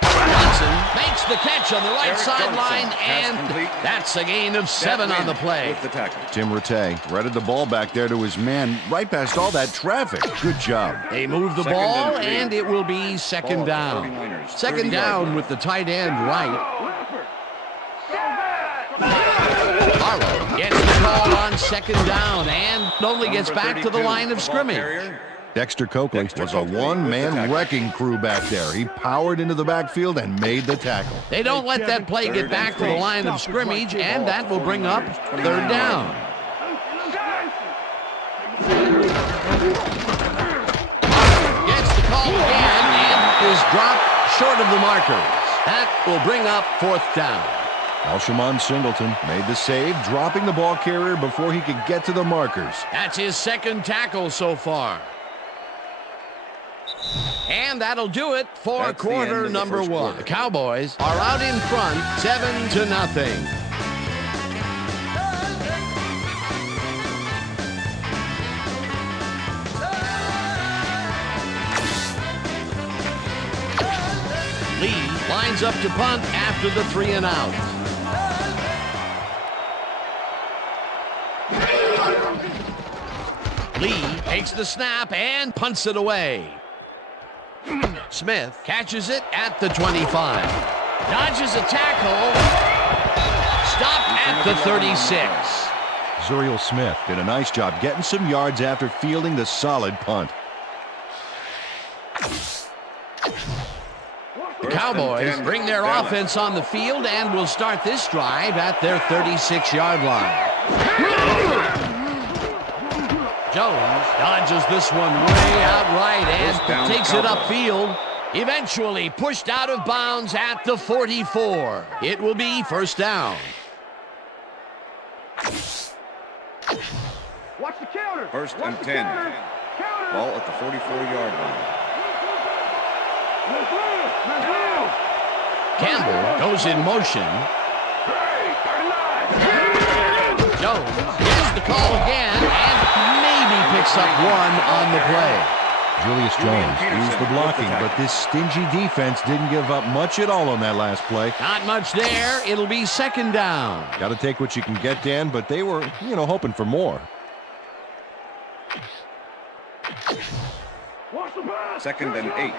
Johnson makes the catch on the right Eric sideline, Johnson, pass and complete. that's a gain of 7 on the play. With the tackle. Tim Rattay threaded the ball back there to his man right past all that traffic. Good job. They move the Second ball, and 3. and it will be second Ball down. at the 49ers, Second 30-yard down line. with the tight end right. Harlow gets the call on second down and only gets back to the line of scrimmage. Dexter Coakley was a one-man wrecking crew back there. He powered into the backfield and made the tackle. They don't let that play get back to the line of scrimmage, and that will bring up third down. Gets the call again and is dropped short of the markers. That will bring up fourth down. Alshimon Singleton made the save, dropping the ball carrier before he could get to the markers. That's his second tackle so far. And that'll do it for That's the end quarter of the number first 1. quarter. The Cowboys are out in front, 7-0. Lee lines up to punt after the 3 and out. Lee takes the snap and punts it away. Smith catches it at the 25. Dodges a tackle. Stopped at the 36. Zuriel Smith did a nice job getting some yards after fielding the solid punt. The Cowboys bring their offense on the field and will start this drive at their 36-yard line. Jones dodges this one way out right and takes it upfield. Eventually pushed out of bounds at the 44. It will be first down. Watch the counter. First Watch and the 10. counter. Counter. Ball at the 44-yard line. Campbell goes in motion. Jones gets the call again and maybe picks up 1 on the play. Julius Jones used the blocking, but this stingy defense didn't give up much at all on that last play. Not much there. It'll be second down. Got to take what you can get, Dan, but they were, hoping for more. Second and 8.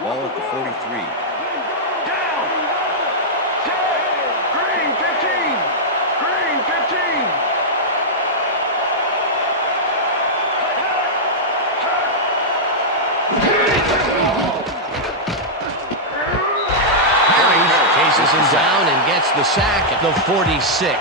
Ball at the 43. Green 15. Green 15. Chases him down and gets the sack at the 46.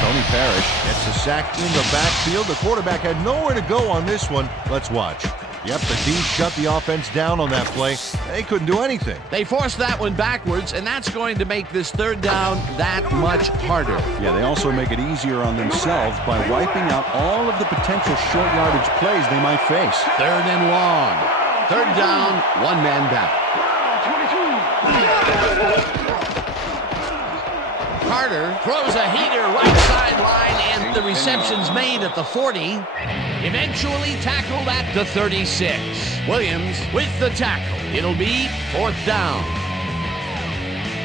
Tony Parrish gets the sack in the backfield. The quarterback had nowhere to go on this one. Let's watch. Yep, the D shut the offense down on that play. They couldn't do anything. They forced that one backwards, and that's going to make this third down that much harder. Yeah, they also make it easier on themselves by wiping out all of the potential short yardage plays they might face. Third and long. Third down, 1 man down. Carter throws a heater right sideline, and the reception's made at the 40. Eventually tackled at the 36. Williams with the tackle. It'll be 4th down.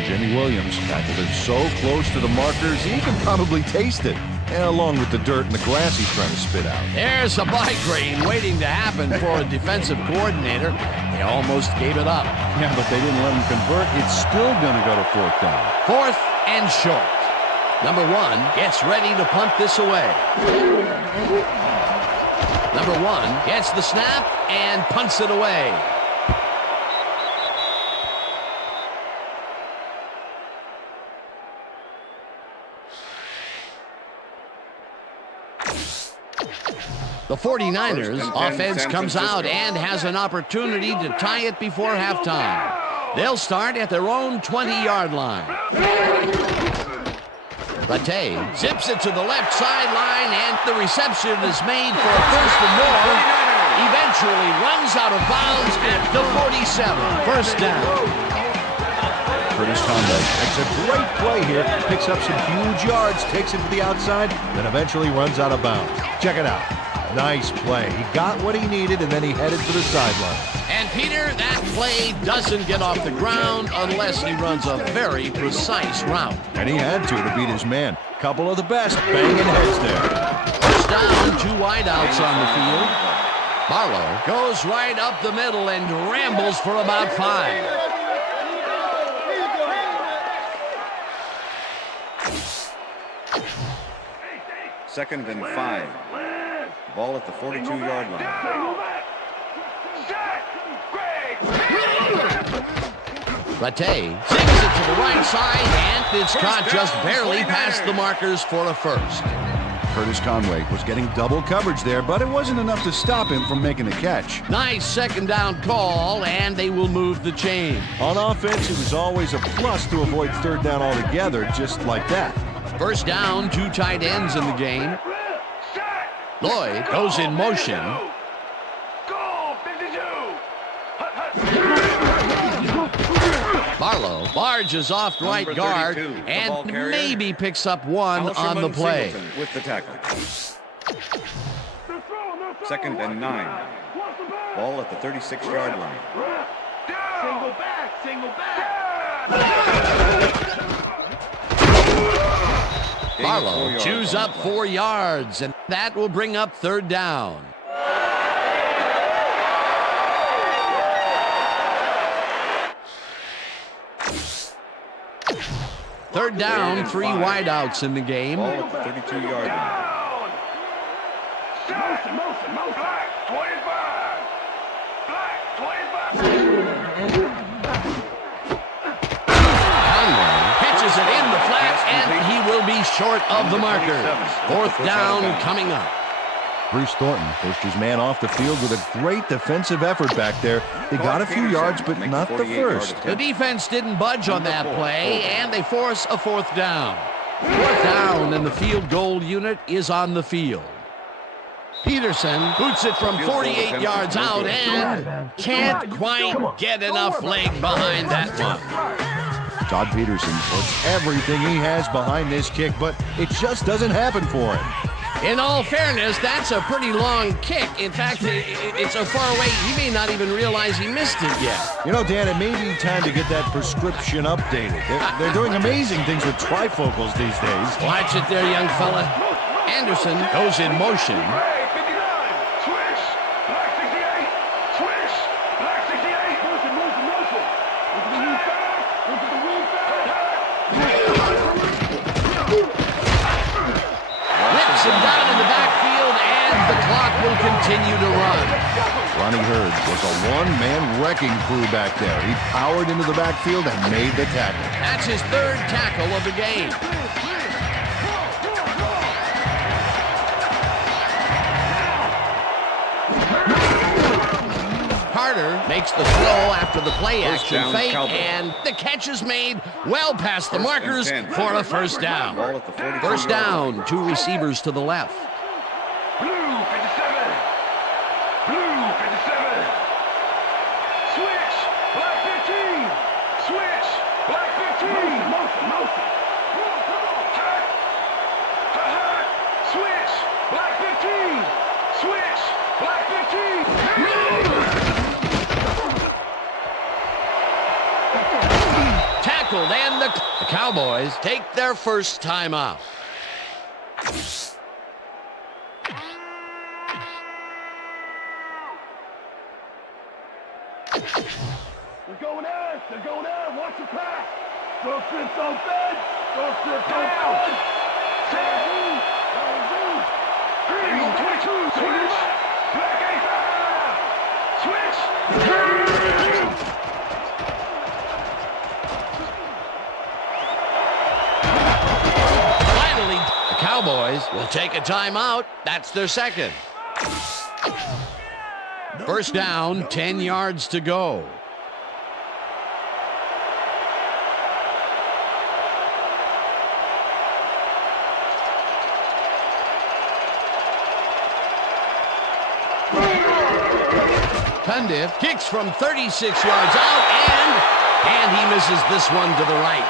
Jimmy Williams tackled it so close to the markers, he can probably taste it. And along with the dirt and the grass he's trying to spit out. There's a bike rain waiting to happen for a defensive coordinator. They almost gave it up. Yeah, but they didn't let him convert. It's still going to go to 4th down. 4th and short. Number 1 gets ready to punt this away. Number 1 gets the snap and punts it away. The 49ers offense comes out and has an opportunity to tie it before halftime. They'll start at their own 20-yard line. Rattay zips it to the left sideline, and the reception is made for a 1st and more. Eventually runs out of bounds at the 47. 1st down. Curtis Conway makes a great play here. Picks up some huge yards, takes it to the outside, then eventually runs out of bounds. Check it out. Nice play. He got what he needed, and then he headed for the sideline. And Peter, that play doesn't get off the ground unless he runs a very precise route. And he had to beat his man. Couple of the best banging heads there. 1st down, 2 wideouts on the field. Barlow goes right up the middle and rambles for about 5. Second and 5. Ball at the 42-yard line. Rattay zigs it to the right side, and it's caught just barely past the markers for a 1st. Curtis Conway was getting double coverage there, but it wasn't enough to stop him from making the catch. Nice 2nd down call, and they will move the chain. On offense, it was always a plus to avoid 3rd down altogether, just like that. 1st down, 2 tight ends in the game. Lloyd goes in motion. Barlow barges off right guard and maybe picks up one on the play. With the tackle. 2nd and 9. Ball at the 36-yard line. Single back. Barlow chews up 4 yards, and that will bring up 3rd down. Third down, 3 wideouts in the game. Ball at the 32-yard line. Pitches it in the flat, and he will be short of the marker. 4th down coming up. Bruce Thornton pushed his man off the field with a great defensive effort back there. They got a few yards, but not the first. The defense didn't budge on that play, and they force a 4th down. 4th down, and the field goal unit is on the field. Peterson boots it from 48 yards out and can't quite get enough leg behind that one. Todd Peterson puts everything he has behind this kick, but it just doesn't happen for him. In all fairness, that's a pretty long kick. In fact, it's so far away, he may not even realize he missed it yet. You know, Dan, it may be time to get that prescription updated. They're doing amazing things with trifocals these days. Watch it there, young fella. Anderson goes in motion. Him down in the backfield, and the clock will continue to run. Ronnie Hurd was a one-man wrecking crew back there. He powered into the backfield and made the tackle. That's his 3rd tackle of the game. Carter makes the throw after the play-action fake, and the catch is made well past the markers for a 1st down. 1st down, 2 receivers to the left. Blue 57. Blue 57. Switch. Black 15. Switch. Black 15. Motion. The Cowboys take their first timeout. They're going in. They're going in. Watch the pass. Go sit on bed. Go sit on bed. Eagle 22. Switch. Black 85. Switch. Finally, the Cowboys will take a timeout. That's their second. First down, 10 yards to go. Cundiff kicks from 36 yards out, and he misses this one to the right.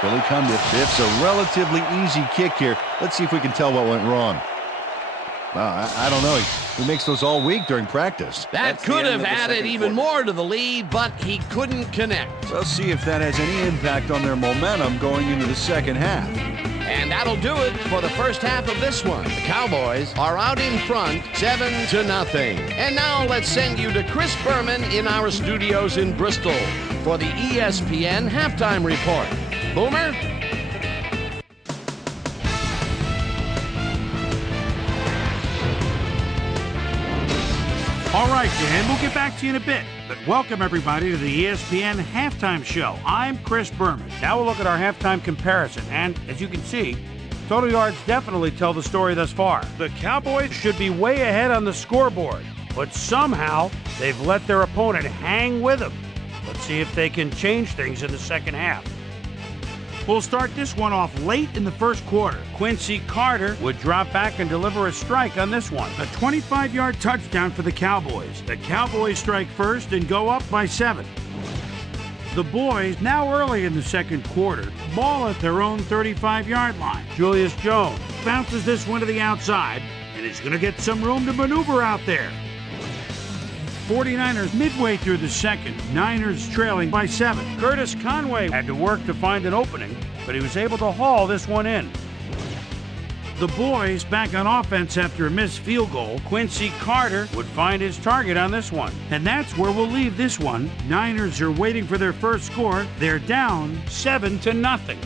Billy Cundiff biffs a relatively easy kick here. Let's see if we can tell what went wrong. I don't know. He makes those all week during practice. That could have added even more to the lead, but he couldn't connect. We'll see if that has any impact on their momentum going into the second half. And that'll do it for the first half of this one. The Cowboys are out in front, 7-0. And now let's send you to Chris Berman in our studios in Bristol for the ESPN Halftime Report. Boomer? All right, Dan, we'll get back to you in a bit. But welcome, everybody, to the ESPN Halftime Show. I'm Chris Berman. Now we'll look at our halftime comparison. And as you can see, total yards definitely tell the story thus far. The Cowboys should be way ahead on the scoreboard, but somehow they've let their opponent hang with them. Let's see if they can change things in the second half. We'll start this one off late in the first quarter. Quincy Carter would drop back and deliver a strike on this one. A 25-yard touchdown for the Cowboys. The Cowboys strike first and go up by 7. The boys, now early in the second quarter, ball at their own 35-yard line. Julius Jones bounces this one to the outside, and is going to get some room to maneuver out there. 49ers midway through the second, Niners trailing by 7. Curtis Conway had to work to find an opening, but he was able to haul this one in. The boys back on offense after a missed field goal. Quincy Carter would find his target on this one. And that's where we'll leave this one. Niners are waiting for their first score. They're down 7-0.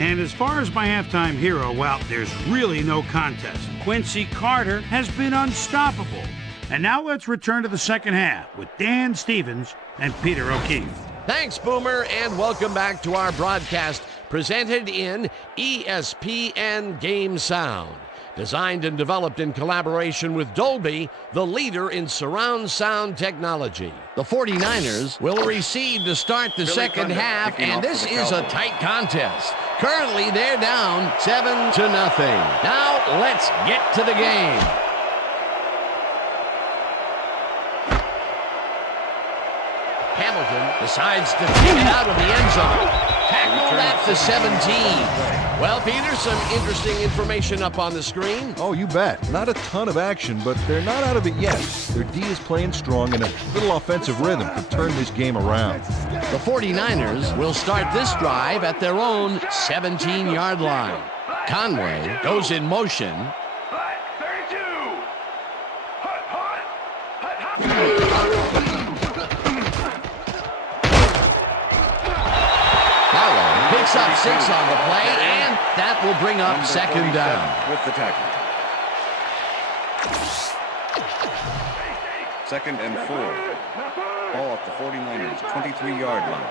And as far as my halftime hero, well, there's really no contest. Quincy Carter has been unstoppable. And now let's return to the second half with Dan Stevens and Peter O'Keefe. Thanks, Boomer, and welcome back to our broadcast presented in ESPN Game Sound. Designed and developed in collaboration with Dolby, the leader in surround sound technology. The 49ers will receive to start the second half, and this is a tight contest. Currently, they're down 7-0. Now, let's get to the game. Hamilton decides to take it out of the end zone. Tackled at the 17. Well, Peter, some interesting information up on the screen. Oh, you bet. Not a ton of action, but they're not out of it yet. Their D is playing strong, and a little offensive rhythm could turn this game around. The 49ers will start this drive at their own 17-yard line. Conway goes in motion. Picks up 6 on the play, and that will bring up second down. With the tackle. 2nd and 4. Ball at the 49ers, 23-yard line.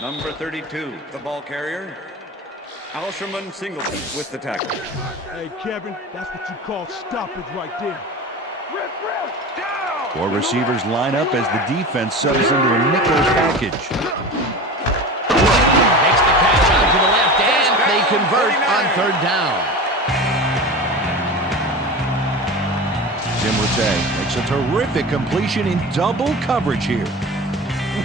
Number 32, the ball carrier, Alsherman Singleton with the tackle. Hey, Kevin, that's what you call stoppage right there. Four receivers line up as the defense settles into a nickel package. Makes the catch out to the left, and they convert on third down. Jim Rattay makes a terrific completion in double coverage here.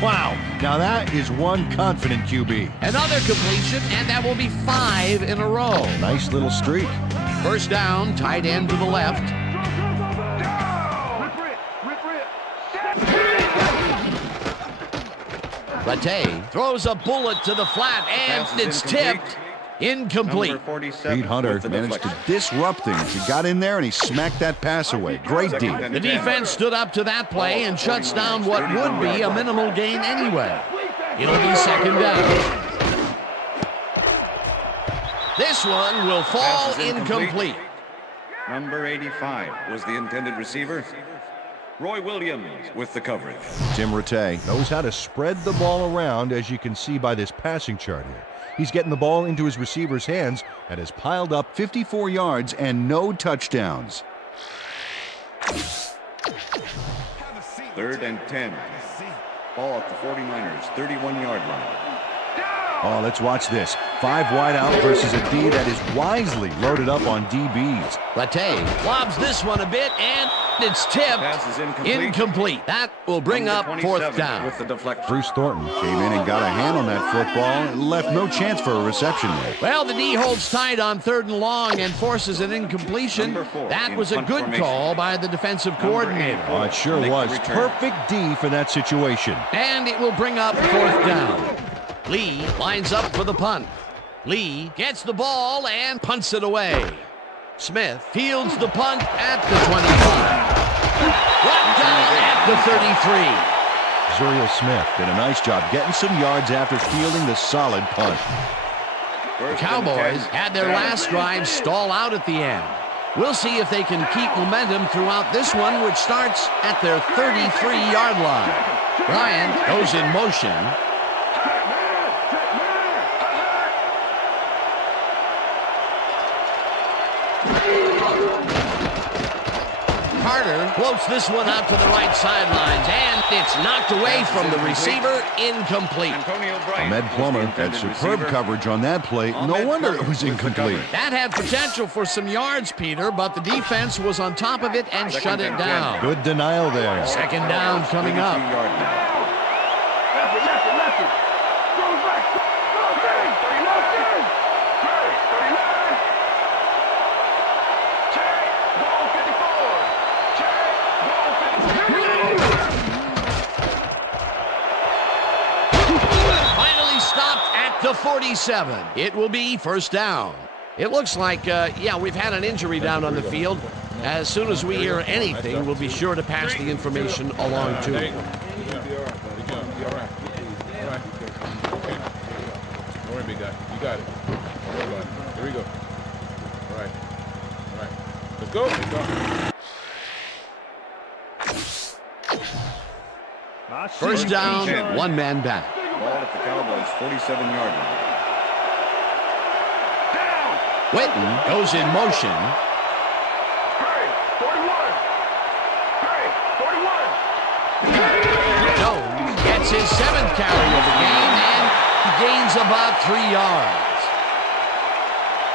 Wow, now that is one confident QB. Another completion, and that will be 5 in a row. Nice little streak. First down, tight end to the left. Rattay throws a bullet to the flat, and it's tipped. Incomplete. Pete Hunter managed to disrupt things. He got in there and he smacked that pass away. Great D. The defense stood up to that play and shuts down what would be a minimal gain anyway. It'll be second down. This one will fall incomplete. Number 85 was the intended receiver. Roy Williams with the coverage. Tim Rattay knows how to spread the ball around, as you can see by this passing chart here. He's getting the ball into his receiver's hands and has piled up 54 yards and no touchdowns. 3rd and 10. Ball at the 49ers, 31-yard line. Oh, let's watch this. 5 wide out versus a D that is wisely loaded up on DBs. Rattay lobs this one a bit, and it's tipped. Pass is incomplete. That will bring up 4th down. With the deflection. Bruce Thornton came in and got a hand on that football and left no chance for a reception there. Well, the D holds tight on 3rd and long and forces an incompletion. That was a good call by the defensive coordinator. Oh, it sure was. Perfect D for that situation. And it will bring up 4th down. Lee lines up for the punt. Lee gets the ball and punts it away. Smith fields the punt at the 25. Brought down at the 33. Zuriel Smith did a nice job getting some yards after fielding the solid punt. The Cowboys had their last drive stall out at the end. We'll see if they can keep momentum throughout this one, which starts at their 33-yard line. Bryant goes in motion. Carter floats this one out to the right sidelines, and it's knocked away from the receiver, incomplete. Ahmed Plummer had superb coverage on that play. No wonder it was incomplete. That had potential for some yards, Peter, but the defense was on top of it and shut it down. Good denial there. Second down coming up. The 47. It will be first down. It looks like, we've had an injury down on the field. As soon as we hear anything, we'll be sure to pass the information along to you. Don't worry, big guy. You got it. Here we go. All right. Let's go. First down, 1 man back. Ball at the Cowboys, 47-yard line. Witten goes in motion. Jones gets his 7th carry of the game and gains about 3 yards.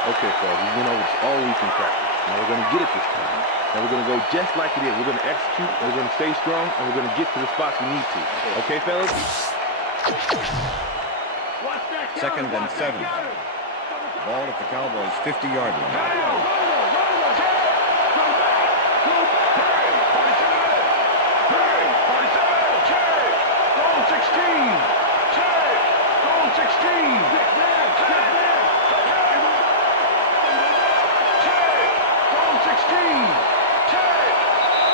Okay, fellas, we went over this all week in practice. Now we're going to get it this time. And we're going to go just like it is. We're going to execute, and we're going to stay strong, and we're going to get to the spots we need to. Okay, fellas? 2nd and 7. Ball at the Cowboys, 50-yard line.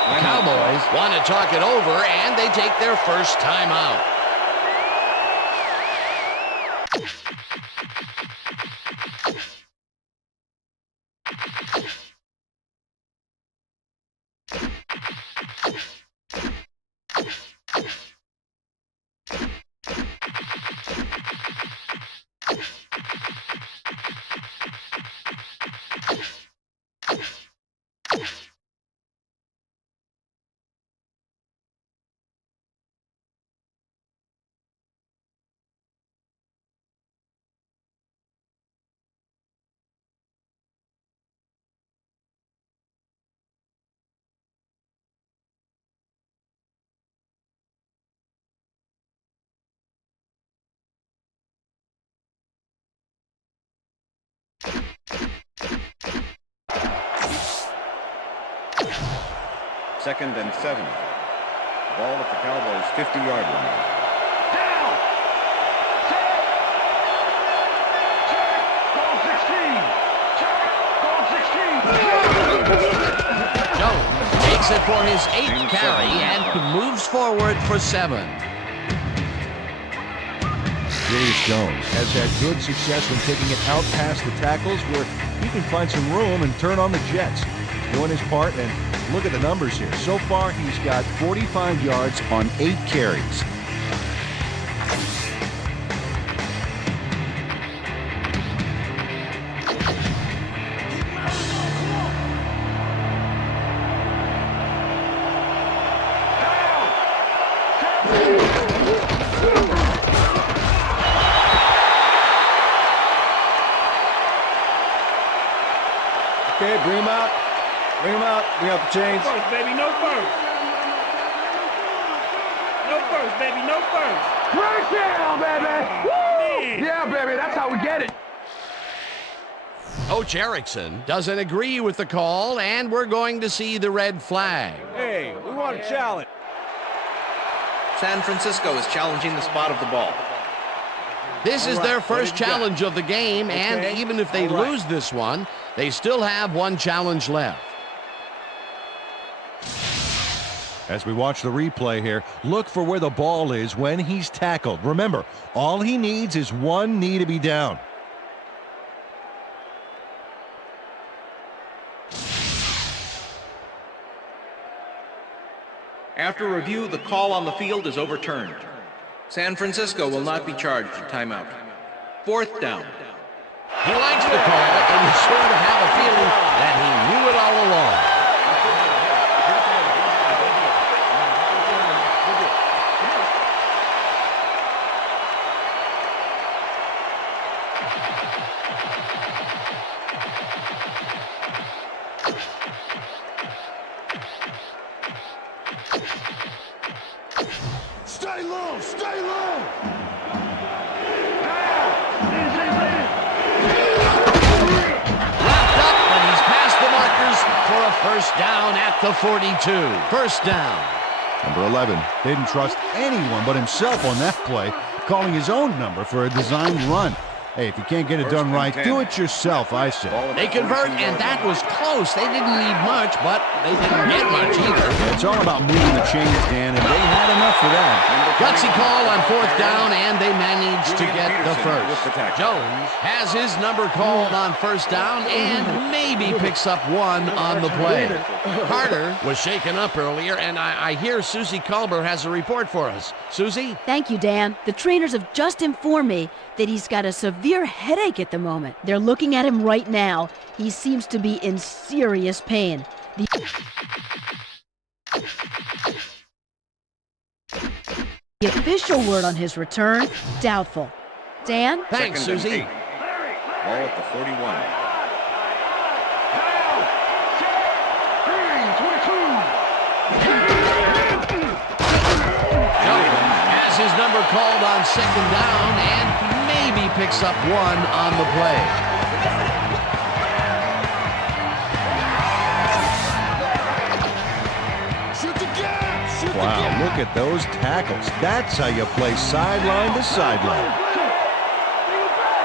The Cowboys want to talk it over, and they take their first timeout. 2nd and 7. Ball at the Cowboys 50-yard line. Down! Set! Check! Goal 16! Check! Goal 16! Jones takes it for his 8th carry and moves forward for 7. Julius Jones has had good success when taking it out past the tackles where he can find some room and turn on the jets. He's doing his part, and look at the numbers here. So far, he's got 45 yards on 8 carries. Okay, bring him out. Bring him out. Bring out the chains. No first, baby. No first. No first, baby. No first. First down, baby! Woo! Yeah, baby, that's how we get it. Coach Erickson doesn't agree with the call, and we're going to see the red flag. Hey, we want a challenge. San Francisco is challenging the spot of the ball. This is their first challenge of the game, and even if they lose this one, they still have one challenge left. As we watch the replay here, look for where the ball is when he's tackled. Remember, all he needs is one knee to be down. After review, the call on the field is overturned. San Francisco will not be charged with timeout. 4th down. He likes the call, and you sort of have a feeling that he knew it all along. Stay low! Stay low! Wrapped up, but he's past the markers for a first down at the 42. First down. Number 11 didn't trust anyone but himself on that play, calling his own number for a designed run. Hey, if you can't get it done right, do it yourself, I say. They convert, and that was close. They didn't need much, but they didn't get much either. It's all about moving the chains, Dan, and they had enough for that. Gutsy call on 4th down, and they managed to get the first. Jones has his number called on 1st down and maybe picks up one on the play. Carter was shaken up earlier, and I hear Susie Culber has a report for us. Susie? Thank you, Dan. The trainers have just informed me that he's got a severe headache at the moment. They're looking at him right now. He seems to be in serious pain. The official word on his return, doubtful. Dan? Thanks, Susie. Ball at the 41. Has his number called on 2nd down and maybe picks up one on the play. Wow, look at those tackles. That's how you play sideline to sideline.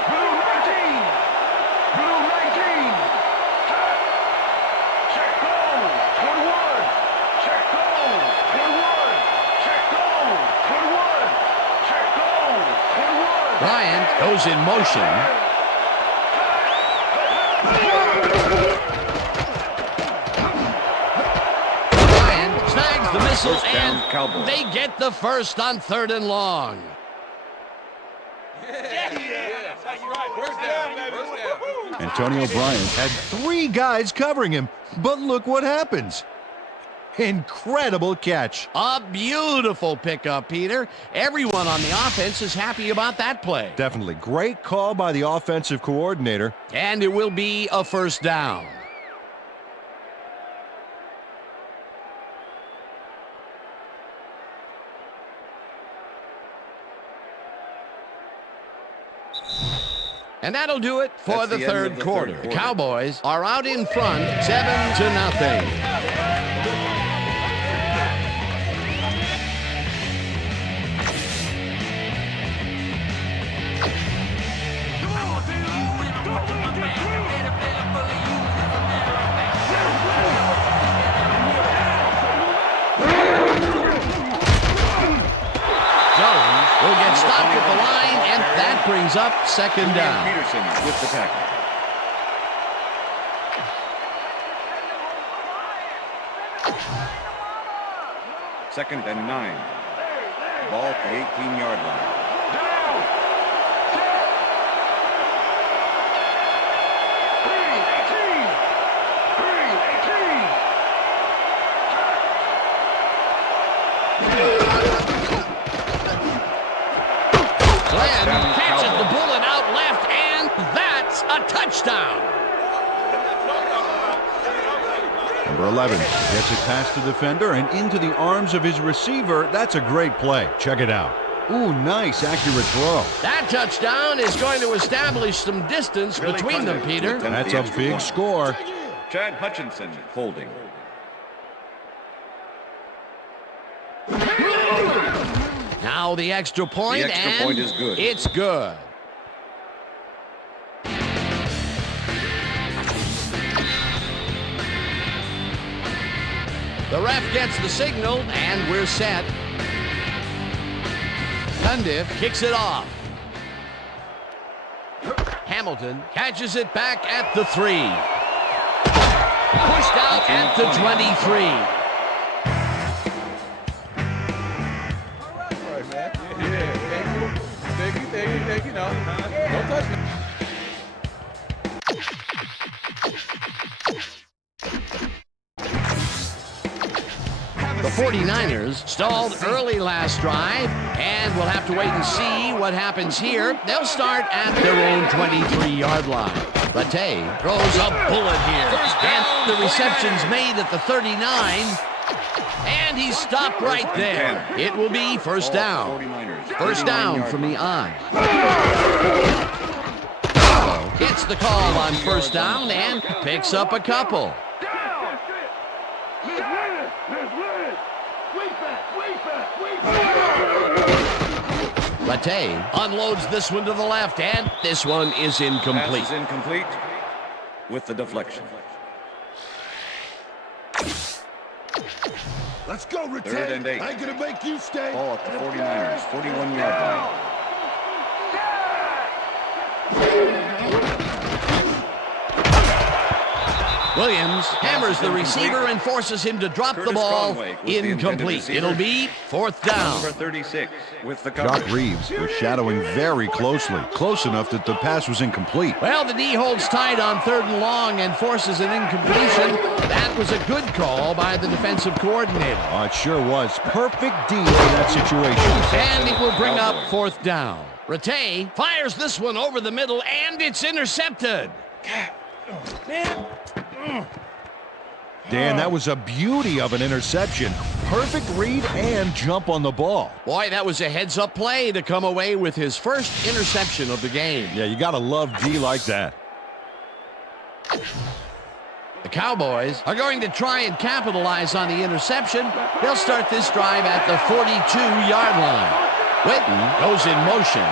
Blue 19! Blue 19! Check goal! 21! Check goal! 21! Check goal! 21! Check goal! 21! Bryant goes in motion. Bryant snags the missile, and they get the first on 3rd and long. Antonio Bryant Had 3 guys covering him, but look what happens. Incredible catch. A beautiful pickup, Peter. Everyone on the offense is happy about that play. Definitely. Great call by the offensive coordinator. And it will be a first down. And that'll do it for the third quarter. The Cowboys are out in front, 7-0. brings up second down. Peterson with the tackle. Second and 9. Ball at the 18-yard line. Glenn catches the bullet out left, and that's a touchdown. Number 11 gets it past the defender and into the arms of his receiver. That's a great play. Check it out. Ooh, nice, accurate throw. That touchdown is going to establish some distance between them, Peter. That's a big score. Chad Hutchinson holding. Now the extra point, The extra point is good. It's good. The ref gets the signal, and we're set. Cundiff kicks it off. Hamilton catches it back at the 3. Pushed out at the 23. All right, man. Yeah, thank you. Don't touch me. The 49ers stalled early last drive, and we'll have to wait and see what happens here. They'll start at their own 23-yard line. Rattay throws a bullet here, and the reception's made at the 39, and he's stopped right there. It will be first down. First down from the I. Gets the call on first down and picks up a couple. Rattay unloads this one to the left, and this one is incomplete. Pass is incomplete with the deflection. Let's go, Rattay. 3rd and 8. I ain't gonna make you stay. Ball at the 49ers, 41-yard line. Williams hammers the receiver and forces him to drop the ball. Incomplete. It'll be fourth down. Number 36 with the cover. Jock Reeves was shadowing very closely, close enough that the pass was incomplete. Well, the D holds tight on 3rd and long and forces an incompletion. That was a good call by the defensive coordinator. Oh, it sure was. Perfect D for that situation. And it will bring up fourth down. Rattay fires this one over the middle, and it's intercepted. Dan, that was a beauty of an interception. Perfect read and jump on the ball. Boy, that was a heads-up play to come away with his first interception of the game. Yeah, you got to love D like that. The Cowboys are going to try and capitalize on the interception. They'll start this drive at the 42-yard line. Witten goes in motion.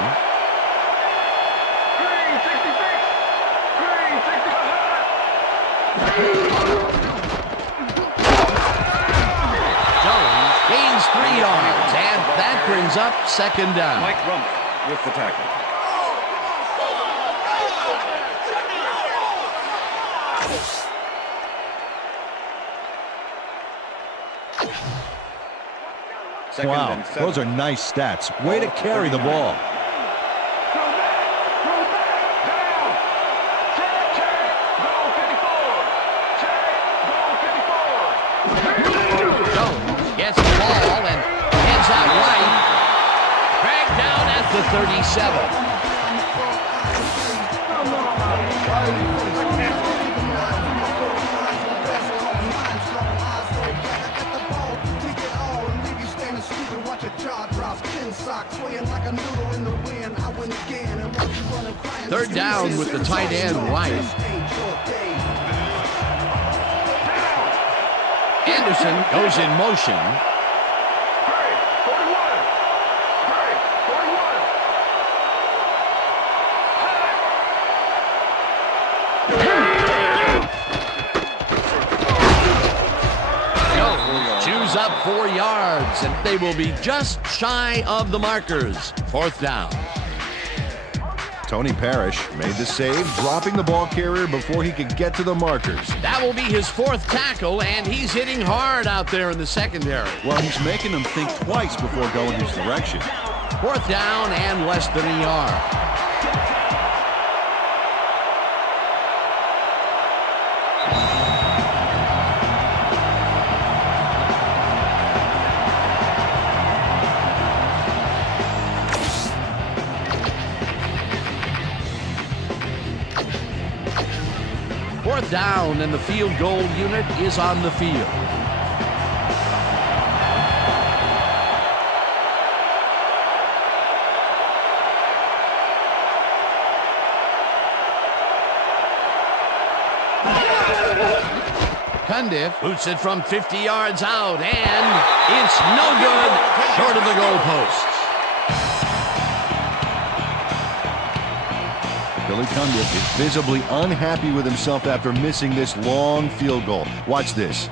Jones gains 3 yards, and that brings up second down. Mike Rump with the tackle. Wow, those are nice stats. Way to carry the ball. Jones gets the ball and heads out right. Dragged down at the 37. Third down with the tight end right. Anderson goes in motion. Jones chews up 4 yards, and they will be just shy of the markers. Fourth down. Tony Parrish made the save, dropping the ball carrier before he could get to the markers. That will be his 4th tackle, and he's hitting hard out there in the secondary. Well, he's making them think twice before going his direction. 4th down and less than a yard. Down, and the field goal unit is on the field. Cundiff boots it from 50 yards out, and it's no good, short of the goalposts. Billy Cundiff is visibly unhappy with himself after missing this long field goal. Watch this.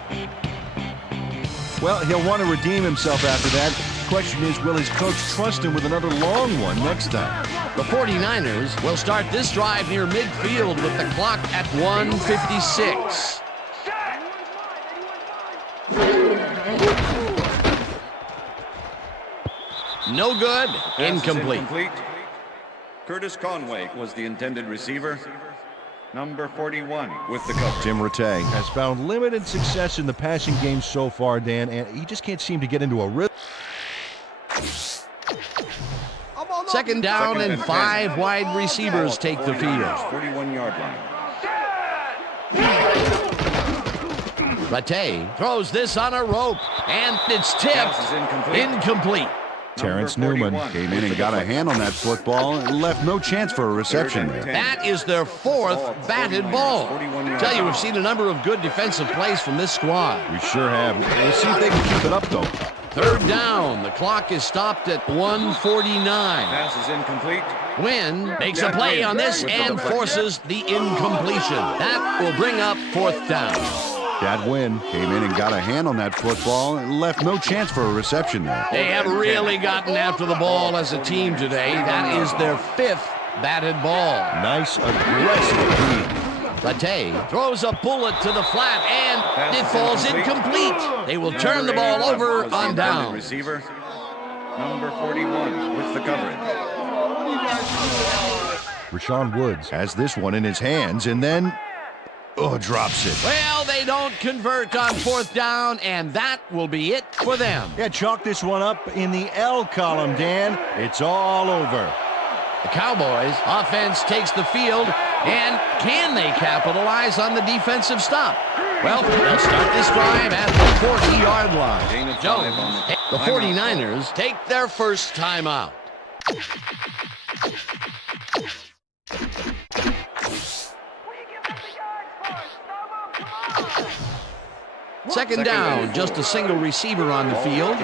Well, he'll want to redeem himself after that. The question is, will his coach trust him with another long one next time? The 49ers will start this drive near midfield with the clock at 1:56. No good. Incomplete. Curtis Conway was the intended receiver. Number 41 with the cover. Tim Rattay has found limited success in the passing game so far, Dan, and he just can't seem to get into a rhythm. 2nd down and 5 wide receivers take the field. 41-yard line. Rattay throws this on a rope, and it's tipped. Incomplete. Terrence Newman came in and got a hand on that football and left no chance for a reception there. That is their 4th batted ball. I tell you, we've seen a number of good defensive plays from this squad. We sure have. We'll see if they can keep it up, though. 3rd down. The clock is stopped at 1:49. Pass is incomplete. Wynn makes a play on this and forces the incompletion. That will bring up 4th down. Chad Wynn came in and got a hand on that football and left no chance for a reception there. They have really gotten after the ball as a team today. That is their 5th batted ball. Nice, aggressive lead. Rattay throws a bullet to the flat, and it falls incomplete. They will turn the ball over on down. Receiver number 41 with the coverage. Rashawn Woods has this one in his hands and then drops it. Well, they don't convert on 4th down, and that will be it for them. Yeah, chalk this one up in the L column, Dan. It's all over. The Cowboys offense takes the field, and can they capitalize on the defensive stop? Well, they'll start this drive at the 40-yard line. Jones, the 49ers take their first timeout. 2nd down, just a single receiver on the field.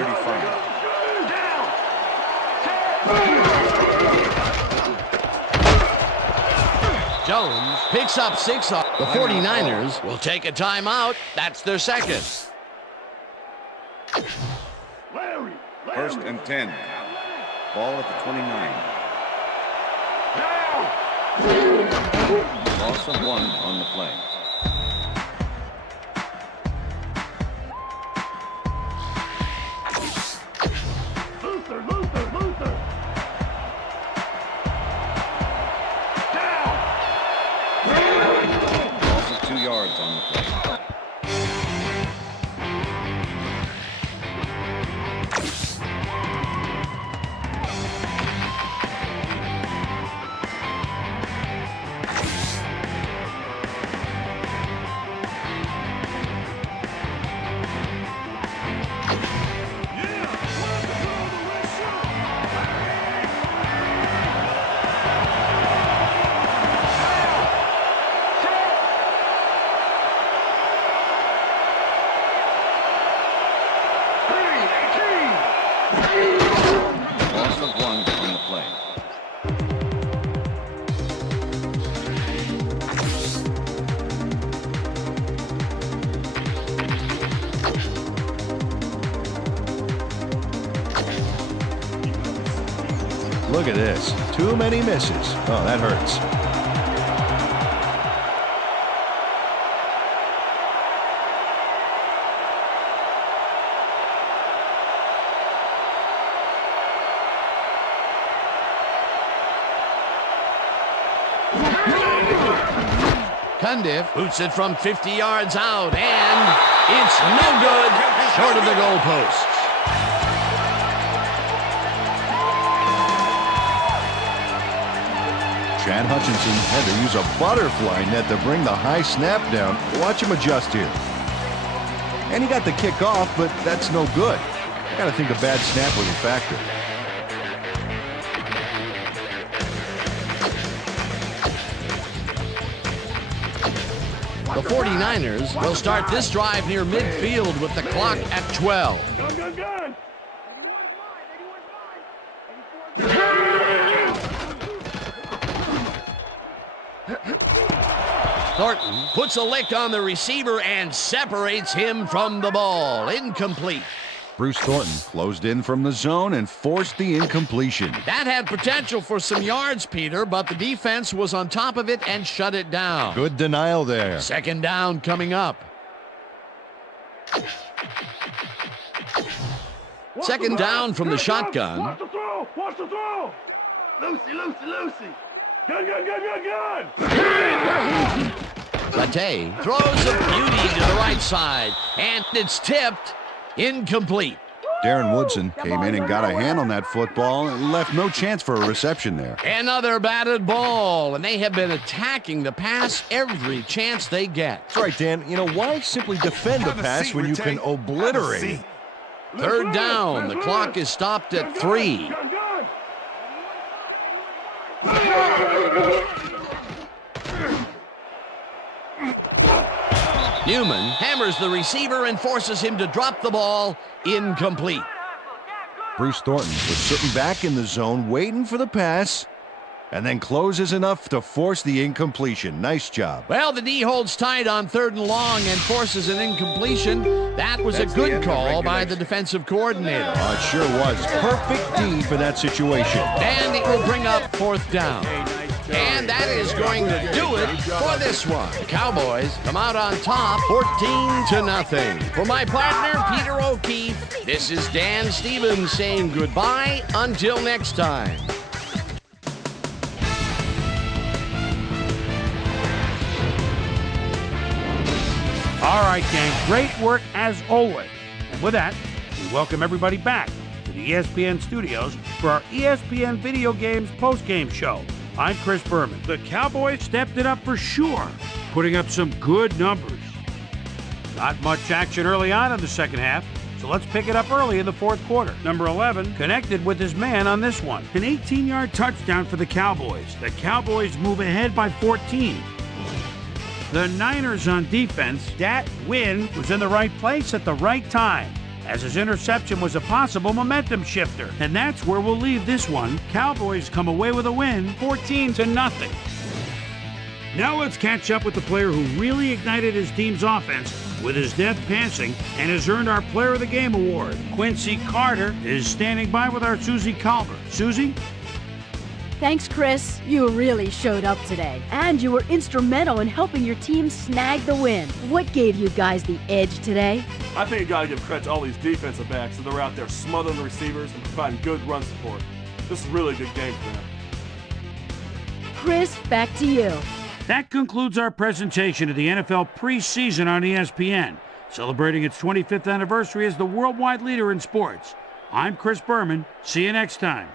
Jones picks up 6. The 49ers will take a timeout. That's their 2nd. 1st and 10. Ball at the 29. Loss of 1 on the play. Loss of 2 yards on the play. Look at this. Too many misses. Oh, that hurts. Cundiff boots it from 50 yards out, and it's no good, short of the goalposts. Chad Hutchinson had to use a butterfly net to bring the high snap down. Watch him adjust here. And he got the kick off, but that's no good. I got to think a bad snap was a factor. The 49ers will start this drive near midfield with the clock at 12. Gun, gun, gun! Thornton puts a lick on the receiver and separates him from the ball. Incomplete. Bruce Thornton closed in from the zone and forced the incompletion. That had potential for some yards, Peter, but the defense was on top of it and shut it down. Good denial there. Second down coming up. Second down from the shotgun. Watch the throw! Watch the throw! Lucy, Lucy, Lucy! Gun, gun, gun, gun, gun! Latte throws a beauty to the right side, and it's tipped. Incomplete. Darren Woodson came in and got a hand on that football and left no chance for a reception there. Another batted ball, and they have been attacking the pass every chance they get. That's right, Dan. You know, why simply defend the pass when you can obliterate it? Third down. The clock is stopped at 3. Newman hammers the receiver and forces him to drop the ball. Incomplete. Bruce Thornton was sitting back in the zone waiting for the pass and then closes enough to force the incompletion. Nice job. Well, the D holds tight on 3rd and long and forces an incompletion. That was a good call by the defensive coordinator. Oh, it sure was. Perfect D for that situation. And it will bring up 4th down. And that is going to do it for this one. The Cowboys come out on top 14-0. For my partner, Peter O'Keefe, this is Dan Stevens saying goodbye until next time. All right, gang, great work as always. And with that, we welcome everybody back to the ESPN studios for our ESPN Video Games postgame show. I'm Chris Berman. The Cowboys stepped it up for sure, putting up some good numbers. Not much action early on in the second half, so let's pick it up early in the fourth quarter. Number 11 connected with his man on this one. An 18-yard touchdown for the Cowboys. The Cowboys move ahead by 14. The Niners on defense, that win was in the right place at the right time, as his interception was a possible momentum shifter. And that's where we'll leave this one. Cowboys come away with a win, 14-0. Now let's catch up with the player who really ignited his team's offense with his deft passing and has earned our Player of the Game award. Quincy Carter is standing by with our Susie Calvert. Susie? Thanks, Chris. You really showed up today, and you were instrumental in helping your team snag the win. What gave you guys the edge today? I think you got to give credit to all these defensive backs that are out there smothering the receivers and providing good run support. This is really a good game for them. Chris, back to you. That concludes our presentation of the NFL preseason on ESPN, celebrating its 25th anniversary as the worldwide leader in sports. I'm Chris Berman. See you next time.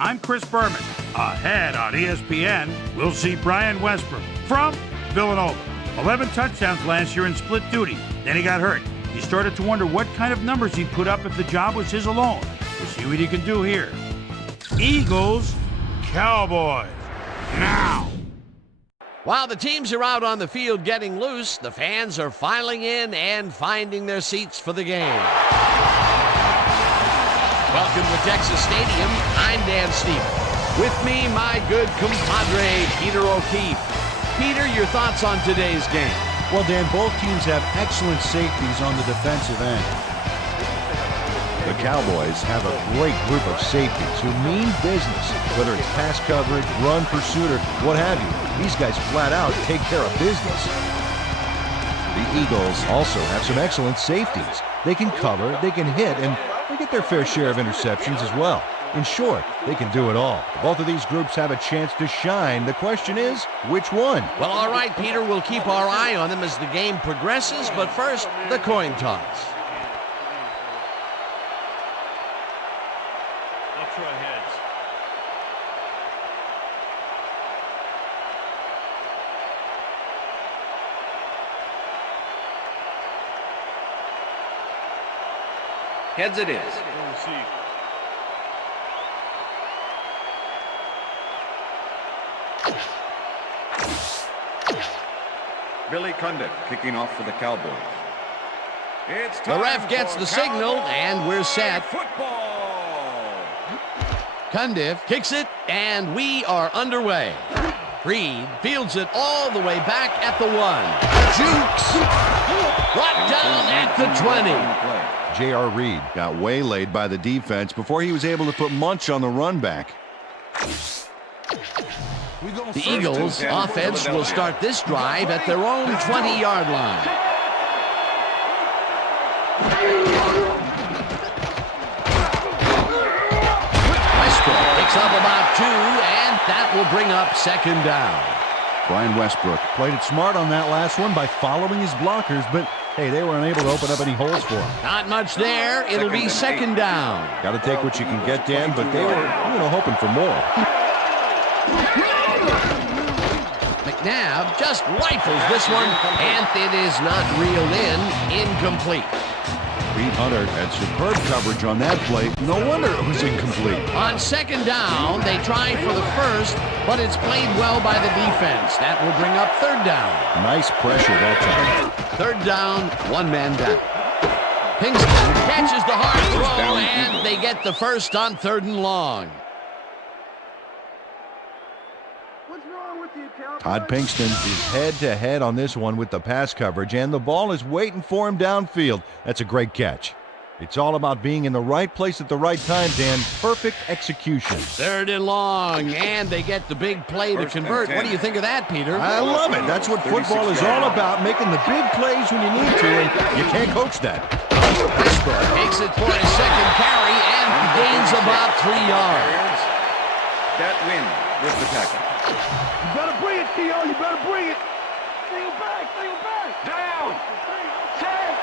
I'm Chris Berman. Ahead on ESPN, we'll see Brian Westbrook from Villanova. 11 touchdowns last year in split duty. Then he got hurt. He started to wonder what kind of numbers he'd put up if the job was his alone. We'll see what he can do here. Eagles, Cowboys, now. While the teams are out on the field getting loose, the fans are filing in and finding their seats for the game. Welcome to Texas Stadium. I'm Dan Stevens. With me, my good compadre, Peter O'Keefe. Peter, your thoughts on today's game? Well, Dan, both teams have excellent safeties on the defensive end. The Cowboys have a great group of safeties who mean business, whether it's pass coverage, run pursuit, or what have you. These guys flat out take care of business. The Eagles also have some excellent safeties. They can cover, they can hit, and they get their fair share of interceptions as well. In short, they can do it all. Both of these groups have a chance to shine. The question is, which one? Well, all right, Peter, we'll keep our eye on them as the game progresses, but first, the coin toss. I'll try heads. Heads it is. We'll see. Billy Cundiff kicking off for the Cowboys. It's The ref gets the signal, and we're set. Football. Cundiff kicks it, and we are underway. Reed fields it all the way back at the 1. Jukes. Brought down at the 20. J.R. Reed got waylaid by the defense before he was able to put Munch on the run back. The Eagles' offense will start this drive at their own 20-yard line. Westbrook picks up about 2, and that will bring up second down. Brian Westbrook Played it smart on that last one by following his blockers, but hey, they were unable to open up any holes for him. Not much there. It'll be second down. Got to take what you can get, Dan, but they were, hoping for more. McNabb just rifles this one, and it is not reeled in. Incomplete. Reed Hunter had superb coverage on that play. No wonder it was incomplete. On second down, they try for the first, but it's played well by the defense. That will bring up third down. Nice pressure that time. Third down, one man down. Pinkston catches the hard throw, and they get the first on 3rd and long. Todd Pinkston is head-to-head on this one with the pass coverage, and the ball is waiting for him downfield. That's a great catch. It's all about being in the right place at the right time, Dan. Perfect execution. 3rd and long, and they get the big play to convert. What do you think of that, Peter? I love it. That's what football is all about, making the big plays when you need to, and you can't coach that. Westbrook takes it for his second carry and gains about 3 yards. That win with the tackle. You better bring it, Theo. You better bring it. Single back. Down. 10.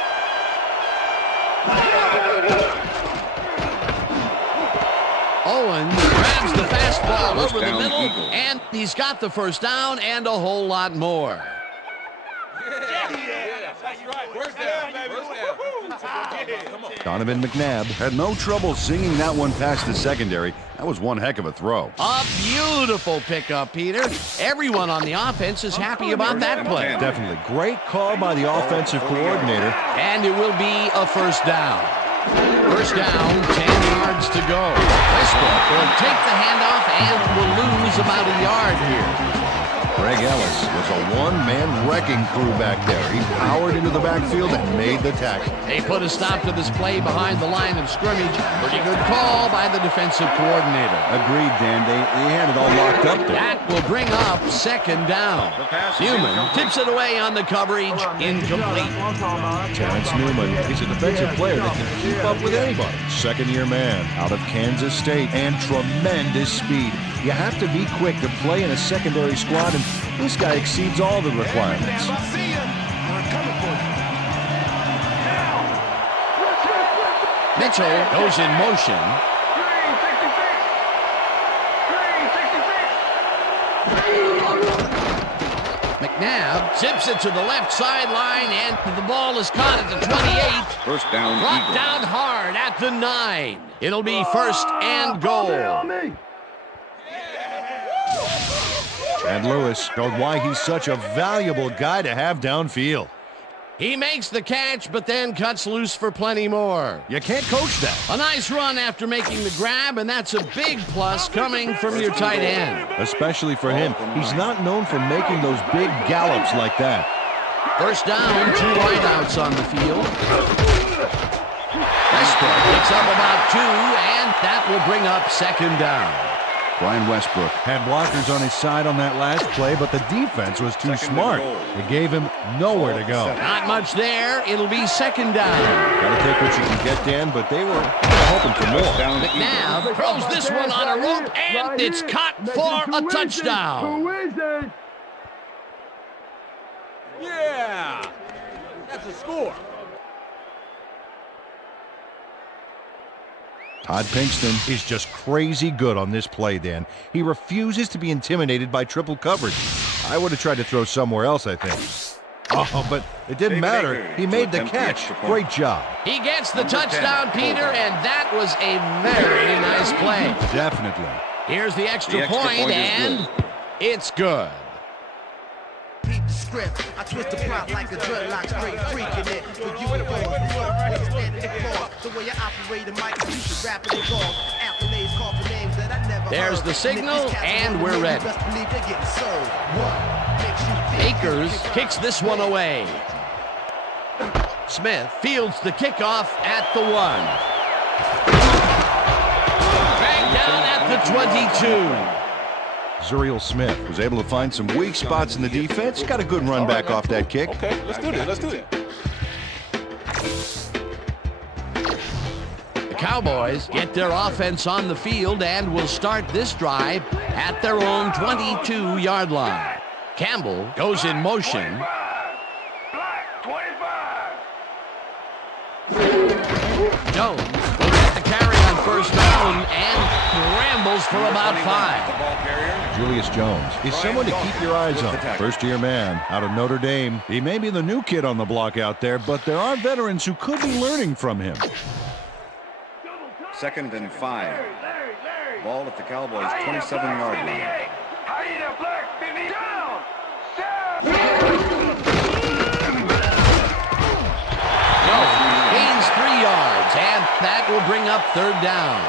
Owens grabs the fastball First over the down, middle, Eagles. and he's got the first down and a whole lot more. Donovan McNabb had no trouble singing that one past the secondary. That was one heck of a throw. A beautiful pickup, Peter. Everyone on the offense is happy about that play. Definitely. Great call by the offensive coordinator. And it will be a first down. First down, 10 yards to go. Westbrook will take the handoff and will lose about a yard here. Greg Ellis was a one-man wrecking crew back there. He powered into the backfield and made the tackle. They put a stop to this play behind the line of scrimmage. Pretty good call by the defensive coordinator. Agreed, Dan. They had it all locked up there. That will bring up second down. Newman tips it away on the coverage. Incomplete. Terrence Newman is a defensive player that can keep up with anybody. Second-year man out of Kansas State and tremendous speed. You have to be quick to play in a secondary squad, and this guy exceeds all the requirements. Mitchell goes in motion. McNabb zips it to the left sideline, and the ball is caught at the 28. First down, Brought Eagles. down hard at the 9. It'll be first and goal. And Lewis showed why he's such a valuable guy to have downfield. He makes the catch, but then cuts loose for plenty more. You can't coach that. A nice run after making the grab, and that's a big plus coming from your tight end. Especially for him. He's not known for making those big gallops like that. First down, 2 wideouts on the field. Westbrook picks up about 2, and that will bring up second down. Brian Westbrook had blockers on his side on that last play, but the defense was too smart. It gave him nowhere to go. Not much there. It'll be second down. Got to take what you can get, Dan, but they were hoping for more. McNabb throws this one on a rope, and it's caught for a touchdown. Yeah! That's a score. Todd Pinkston is just crazy good on this play, Dan. He refuses to be intimidated by triple coverage. I would have tried to throw somewhere else, I think. Oh, but it didn't matter. He made the catch. Great job. He gets the touchdown, Peter, and that was a very nice play. Definitely. Here's the extra point, and it's good. Beat the script. I twist the plot like a dreadlock, straight freaking it. For you to go, the way I operate a mic, you should rap it and go. Accolades, call for names that I never There's the signal, and we're ready. Best believe they're getting served. Akers kicks this one away. Smith fields the kickoff at the 1. Dragged down at the 22. Zuriel Smith was able to find some weak spots in the defense. Got a good run back off that kick. Okay, let's do this. Let's do it. The Cowboys get their offense on the field and will start this drive at their own 22-yard line. Campbell goes in motion. Jones will get the carry on first down and rambles for about 5. Julius Jones is someone to keep your eyes on. First-year man out of Notre Dame. He may be the new kid on the block out there, but there are veterans who could be learning from him. Second and 5. Ball at the Cowboys' 27-yard line. Gains 3 yards, and that will bring up third down.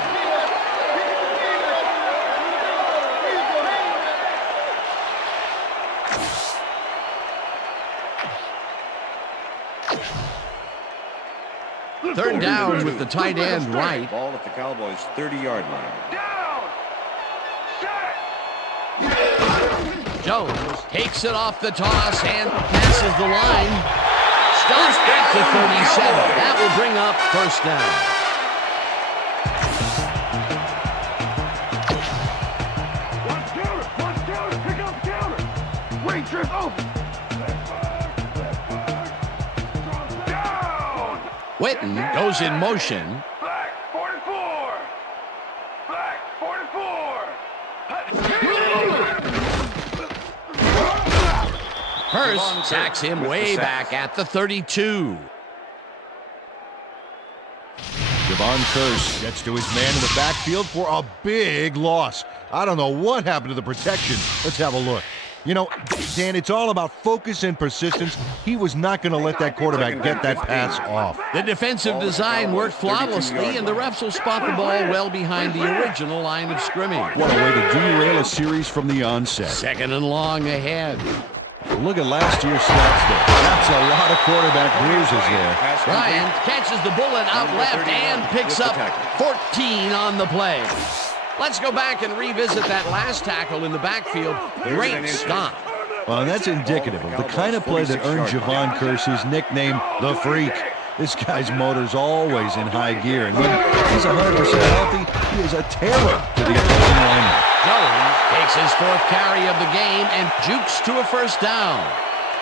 Third down with the tight end right. Ball at the Cowboys' 30-yard line. Jones takes it off the toss and passes the line. Stops at the 37. That will bring up first down. Pick up counter. Wait, trip open. Witten goes in motion. Black 44. Black 44. Hurst sacks him way back at the 32. Javon Curse gets to his man in the backfield for a big loss. I don't know what happened to the protection. Let's have a look. You know, Dan, it's all about focus and persistence. He was not going to let that quarterback get that pass off. The defensive design worked flawlessly, and the refs will spot the ball well behind the original line of scrimmage. What a way to derail a series from the onset. Second and long ahead. Look at last year's stats there. That's a lot of quarterback bruises there. Bryant catches the bullet out left and picks up 14 on the play. Let's go back and revisit that last tackle in the backfield. Great stop. Well, that's indicative of the kind of play that earned Javon Curse his nickname, the Freak. This guy's motor's always in high gear, and when he's 100% healthy, he is a terror to the opposing lineman. Jones takes his 4th carry of the game and jukes to a first down.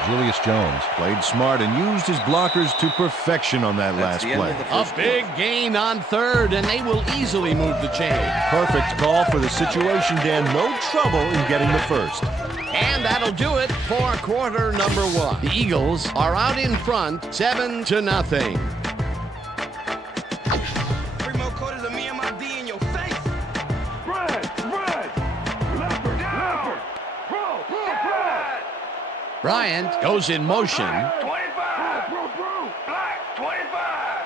Julius Jones played smart and used his blockers to perfection on that last play. A big gain on third, and they will easily move the chain. Perfect call for the situation, Dan. No trouble in getting the first. And that'll do it for quarter number 1. The Eagles are out in front, 7-0. Bryant goes in motion. 25. Black 25.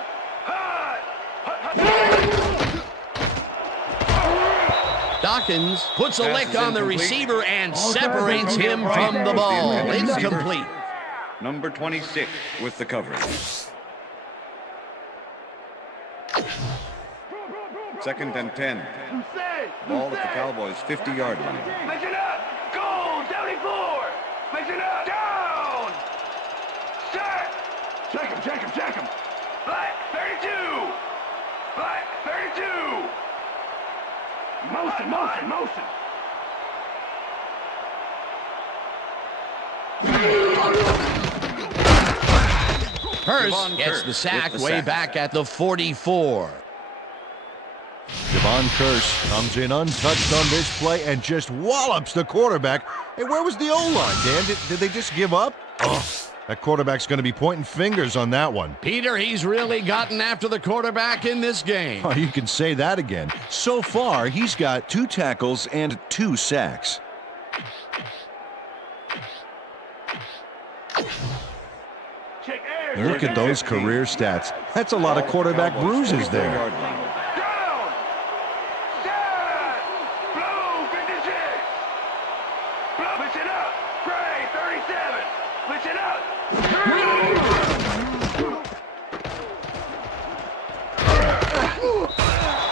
Dawkins puts a lick on the receiver and separates him from the ball. Incomplete. Number 26 with the coverage. Second and 10. Ball at the Cowboys' 50-yard line. Mission up. Goal. 74. Mission up. Down. Set. Check him. Black 32. Black 32. Motion. Hurst gets the sack way back at the 44. Javon Curse comes in untouched on this play and just wallops the quarterback. Hey, where was the O-line, Dan? Did they just give up? Oh, that quarterback's going to be pointing fingers on that one. Peter, he's really gotten after the quarterback in this game. Oh, you can say that again. So far, he's got 2 tackles and 2 sacks. Look at those career stats. That's a lot of quarterback bruises there.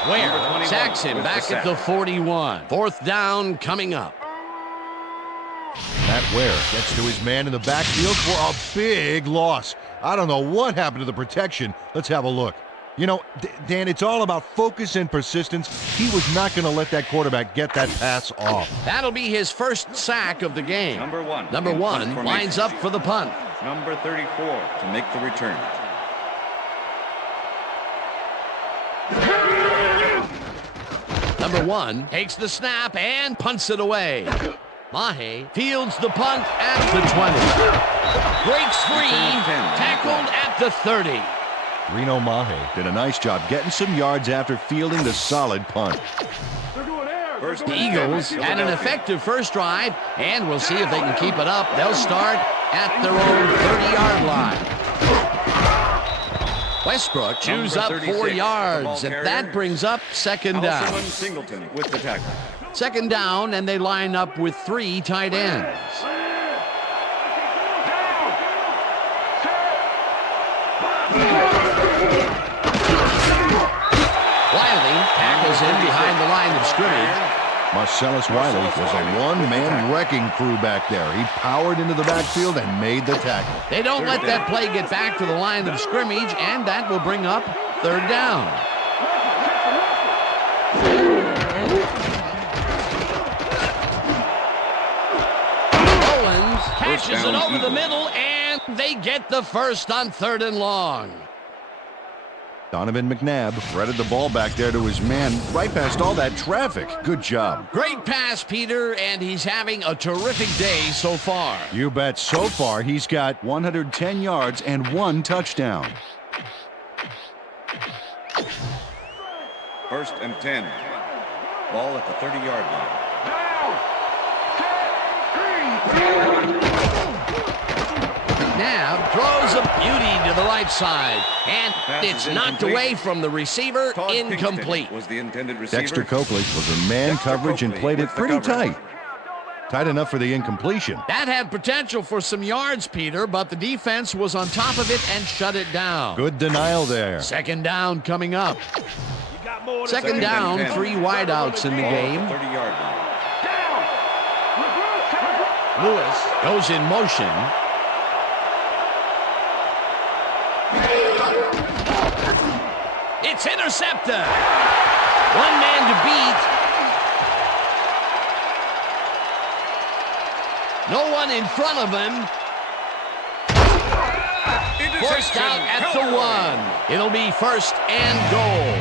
Ware sacks him back at the 41. 4th down coming up. Matt Ware gets to his man in the backfield for a big loss. I don't know what happened to the protection. Let's have a look. You know, Dan, it's all about focus and persistence. He was not going to let that quarterback get that pass off. That'll be his first sack of the game. Number 1 lines up for the punt. Number 34 to make the return. Number 1 takes the snap and punts it away. Mahe fields the punt at the 20. Breaks free, tackled at the 30. Reno Mahe did a nice job getting some yards after fielding the solid punt. The Eagles had an effective first drive, and we'll see if they can keep it up. They'll start at their own 30-yard line. Westbrook chews up 4 yards, and that brings up 2nd down. Singleton with the tackle. 2nd down, and they line up with 3 tight ends. Wiley tackles in behind the line of scrimmage. Marcellus Wiley was a one-man wrecking crew back there. He powered into the backfield and made the tackle. They don't let that play get back to the line of scrimmage, and that will bring up 3rd down. Owens catches it over the middle, and they get the first on 3rd and long. Donovan McNabb threaded the ball back there to his man right past all that traffic. Good job. Great pass, Peter, and he's having a terrific day so far. You bet. So far, he's got 110 yards and 1 touchdown. 1st and 10. Ball at the 30-yard line. McNabb throws a beauty to the right side, and it's knocked away from the receiver. Incomplete. Was the intended receiver. Dexter Coakley was in man coverage and played it pretty tight. Tight enough for the incompletion. That had potential for some yards, Peter, but the defense was on top of it and shut it down. Good denial there. 2nd down coming up. 2nd down, 3 wideouts in the game. 30-yard line. Lewis goes in motion. It's intercepted. 1 man to beat. No one in front of him. Forced out at the 1. It'll be 1st and goal.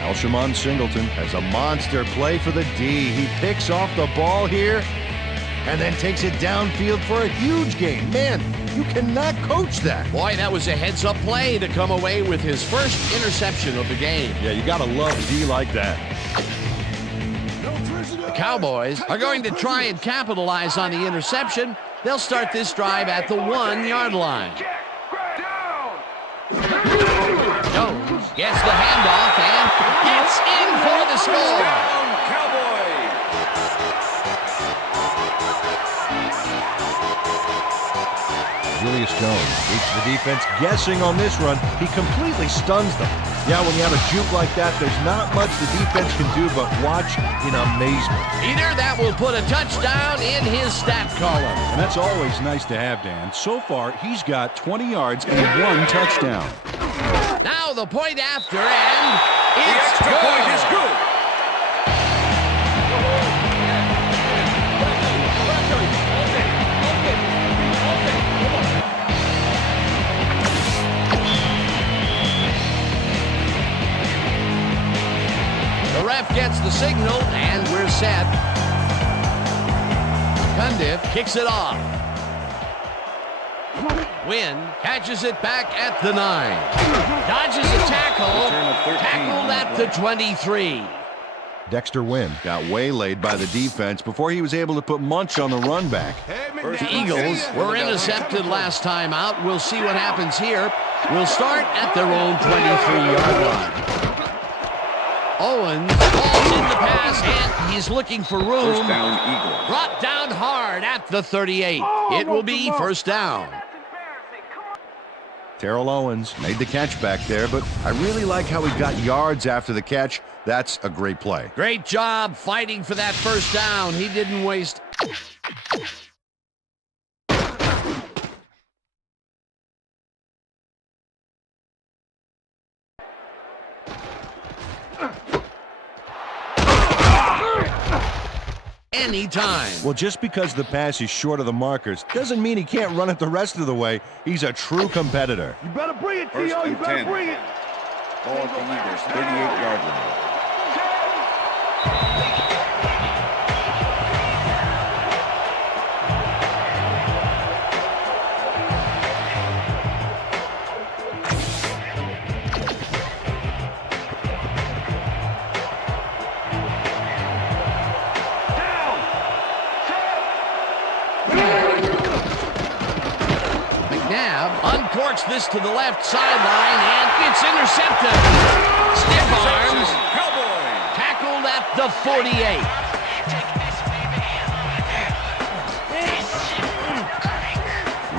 Alshon Singleton has a monster play for the D. He picks off the ball here and then takes it downfield for a huge gain. Man, you cannot coach that. Boy, that was a heads-up play to come away with his first interception of the game. Yeah, you got to love D like that. The Cowboys are going to try and capitalize on the interception. They'll start this drive at the 1-yard line. Jones gets the handoff and gets in for the score. Julius Jones keeps the defense guessing on this run. He completely stuns them. Yeah, when you have a juke like that, there's not much the defense can do but watch in amazement. Peter, that will put a touchdown in his stat column. And that's always nice to have, Dan. So far, he's got 20 yards and 1 touchdown. Now the point after, and it's the extra good. point is good. The ref gets the signal, and we're set. Cundiff kicks it off. Wynn catches it back at the 9. Dodges a tackle. Tackled at the 23. Dexter Wynn got waylaid by the defense before he was able to put Munch on the run back. The Eagles were intercepted last time out. We'll see what happens here. We'll start at their own 23-yard line. Owens falls in the pass, and he's looking for room. First down, Eagles. Brought down hard at the 38. It will be first down. Terrell Owens made the catch back there, but I really like how he got yards after the catch. That's a great play. Great job fighting for that first down. He didn't waste. Anytime. Well, just because the pass is short of the markers doesn't mean he can't run it the rest of the way. He's a true competitor. You better bring it, First T.O. You and better 10. bring it. Ball at the Eagles, 38-yard line. Uncorks this to the left sideline, and it's intercepted. Stiff arms. Tackled at the 48.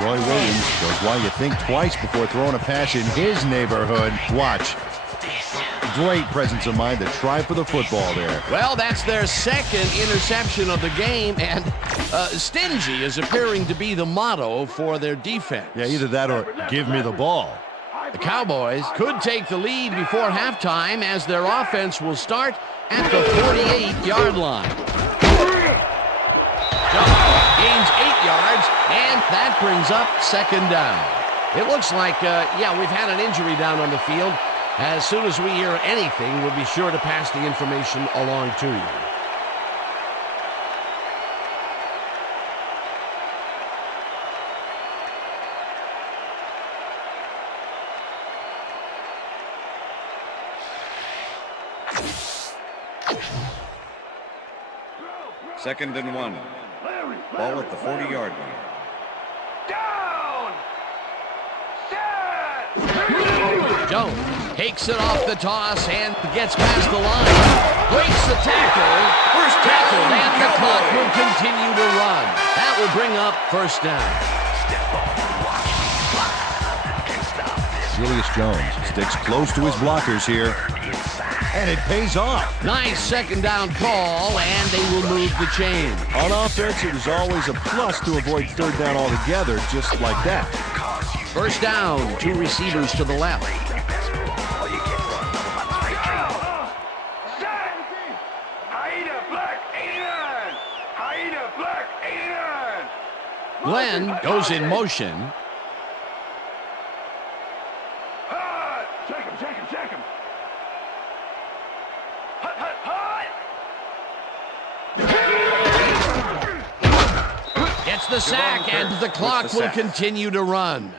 Roy Williams shows why you think twice before throwing a pass in his neighborhood. Watch. Great presence of mind to try for the football there. Well, that's their second interception of the game, and stingy is appearing to be the motto for their defense. Yeah, either that or give me the ball. The Cowboys could take the lead before halftime as their offense will start at the 48-yard line. Gains 8 yards, and that brings up second down. It looks like, we've had an injury down on the field. As soon as we hear anything, we'll be sure to pass the information along to you. Second and 1. Ball at the 40-yard line. Jones takes it off the toss and gets past the line. Breaks the tackle. First tackled, and the clock will continue to run. That will bring up first down. Julius Jones sticks close to his blockers here. And it pays off. Nice second down call, and they will move the chain. On offense, it was always a plus to avoid third down altogether, just like that. First down, 2 receivers to the left. Glenn goes in motion. Check him, check him, check him. Gets the sack, and the clock will continue to run.